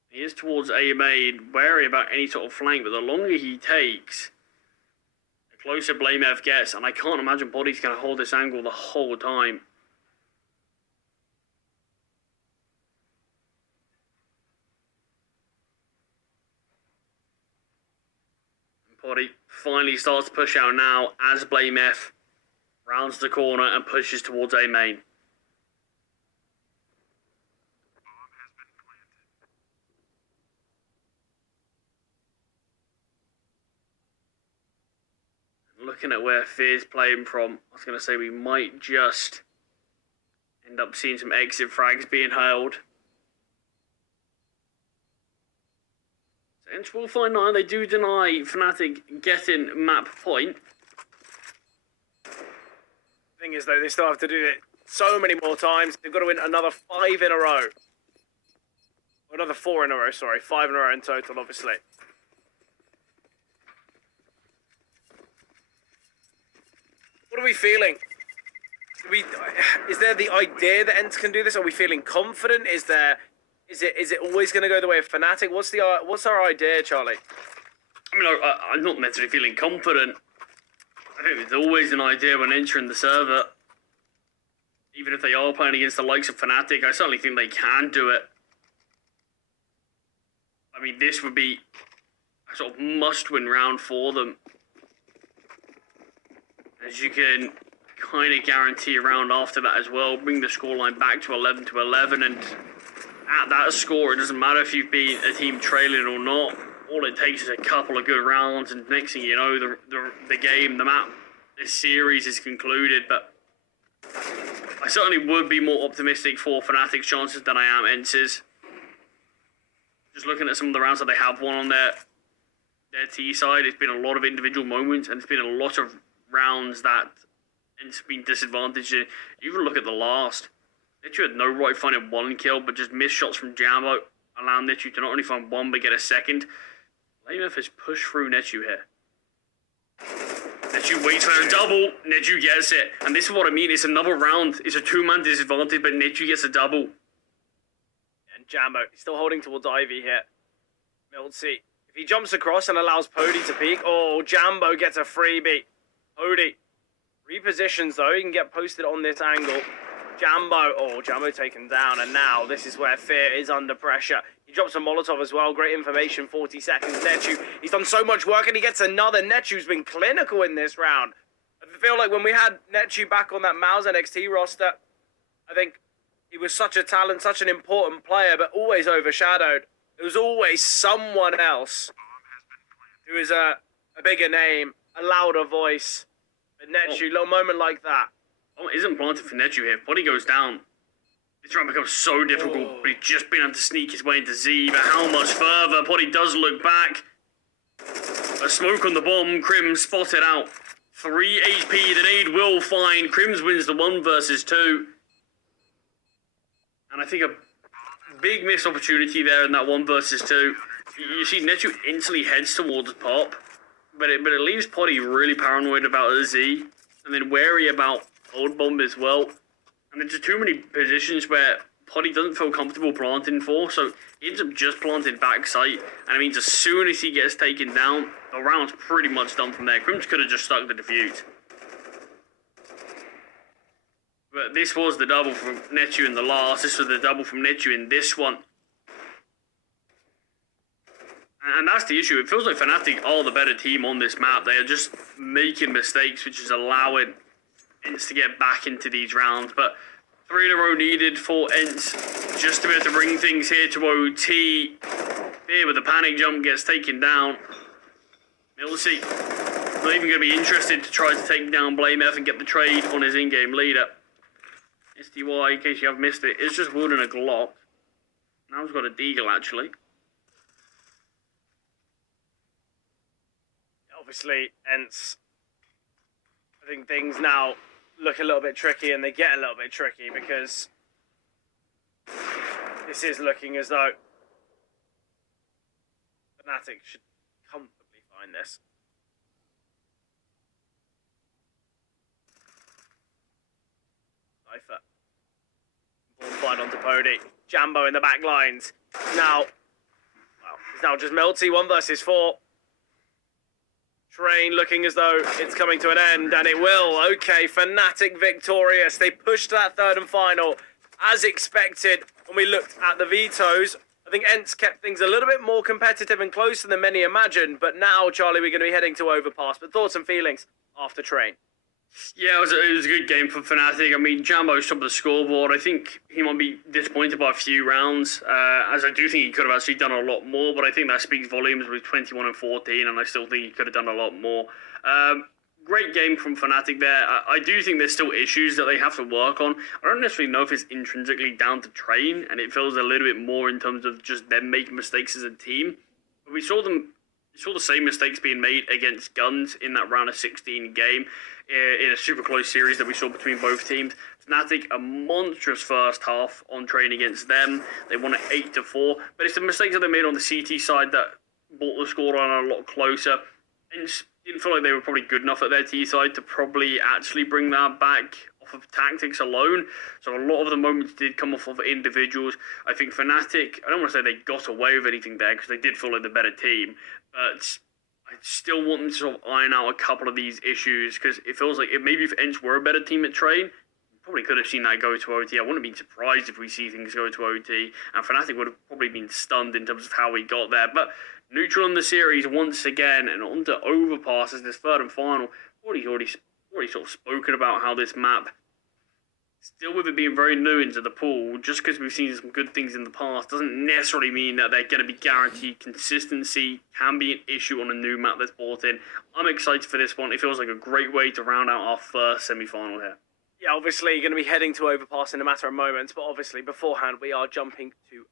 He is towards A main, wary about any sort of flank, but the longer he takes, the closer Blame F gets, and I can't imagine body's going to hold this angle the whole time. Body finally starts to push out now as Blame F rounds the corner and pushes towards A main. Looking at where Fear's playing from, I was going to say we might just end up seeing some exit frags being hurled. ENCE will find 9. They do deny Fnatic getting map point. Thing is, though, they still have to do it so many more times. They've got to win another 5 in a row. Or another 4 in a row, sorry. 5 in a row in total, obviously. What are we feeling? Is there the idea that ENCE can do this? Are we feeling confident? Is it always going to go the way of Fnatic? What's our idea, Charlie? I mean, I'm not necessarily feeling confident. I think there's always an idea when entering the server. Even if they are playing against the likes of Fnatic, I certainly think they can do it. I mean, this would be a sort of must-win round for them. as you can kind of guarantee a round after that as well. Bring the scoreline back to 11-11, and at that score, it doesn't matter if you've been a team trailing or not. All it takes is a couple of good rounds, and next thing you know, the game, the map, this series is concluded. But I certainly would be more optimistic for Fnatic's chances than I am ENCE's. Just looking at some of the rounds that they have won on their T side, it's been a lot of individual moments, and it's been a lot of rounds that ENCE have been disadvantaged in. Even look at the last. Netu had no right finding one kill, but just missed shots from Jambo, allowing Netu to not only find one, but get a second. Lamef has pushed through Netu here. Netu waits for a double, Netu gets it. And this is what I mean, it's another round. It's a two-man disadvantage, but Netu gets a double. And Jambo, he's still holding towards Ivy here. ENCE, if he jumps across and allows Pody to peek, oh, Jambo gets a freebie. Pody repositions though, he can get posted on this angle. Jambo taken down, and now this is where Fear is under pressure. He drops a Molotov as well, great information, 40 seconds. Netu, he's done so much work, and he gets another. Netu's been clinical in this round. I feel like when we had Netu back on that Mouse NXT roster, I think he was such a talent, such an important player, but always overshadowed. There was always someone else who is a bigger name, a louder voice. But Netu, little moment like that. Oh, it isn't planted for Netu here. Body goes down. This round becomes so difficult, but he's just been able to sneak his way into Z. But how much further? Body does look back. A smoke on the bomb. Crim spotted out. 3 HP. The nade will find. Crims wins the 1 versus 2. And I think a big missed opportunity there in that 1 versus 2. You see Netu instantly heads towards Pop, but it leaves Poddy really paranoid about a Z, and then wary about Old Bomb as well. And there's just too many positions where Poddy doesn't feel comfortable planting for, so he ends up just planting backside, and it means as soon as he gets taken down, the round's pretty much done from there. Crims could have just stuck the defuse. But this was the double from Netu in the last. This was the double from Netu in this one. And that's the issue. It feels like Fnatic are the better team on this map. They are just making mistakes, which is allowing ENCE to get back into these rounds. But 3 in a row needed for ENCE just to be able to bring things here to OT. Here with the panic jump gets taken down. ENCE not even going to be interested to try to take down BlameF and get the trade on his in-game leader. SDY, in case you have missed it, is just wielding a Glock. Now he's got a Deagle, actually. Obviously, ENCE, I think things now look a little bit tricky, and they get a little bit tricky because this is looking as though Fnatic should comfortably find this. Cypher. Ball fight onto Pody. Jambo in the back lines. Now, well, it's now just Melty, 1 versus 4. Train looking as though it's coming to an end, and it will. Okay, Fnatic victorious. They pushed to that 3rd and final as expected. When we looked at the vetoes, I think ENCE kept things a little bit more competitive and closer than many imagined. But now, Charlie, we're going to be heading to Overpass. But thoughts and feelings after Train? Yeah, it was a good game for Fnatic. I mean, Jambo's top of the scoreboard. I think he might be disappointed by a few rounds, as I do think he could have actually done a lot more, but I think that speaks volumes with 21 and 14, and I still think he could have done a lot more. Great game from Fnatic there. I do think there's still issues that they have to work on. I don't necessarily know if it's intrinsically down to Train, and it feels a little bit more in terms of just them making mistakes as a team. But we saw the same mistakes being made against Guns in that round of 16 game in a super close series that we saw between both teams. Fnatic, a monstrous first half on Train against them. They won it 8-4, but it's the mistakes that they made on the CT side that brought the scoreline a lot closer. And didn't feel like they were probably good enough at their T side to probably actually bring that back off of tactics alone. So a lot of the moments did come off of individuals. I think Fnatic, I don't want to say they got away with anything there because they did feel like the better team, but I still want them to sort of iron out a couple of these issues because it feels like maybe if ENCE were a better team at Train, probably could have seen that go to OT. I wouldn't have been surprised if we see things go to OT, and Fnatic would have probably been stunned in terms of how we got there. But neutral in the series once again, and on to Overpass as this 3rd and final. Already already sort of spoken about how this map, still with it being very new into the pool, just because we've seen some good things in the past, doesn't necessarily mean that they're going to be guaranteed consistency. Can be an issue on a new map that's brought in. I'm excited for this one. It feels like a great way to round out our first semi-final here. Yeah, obviously going to be heading to Overpass in a matter of moments, but obviously beforehand we are jumping to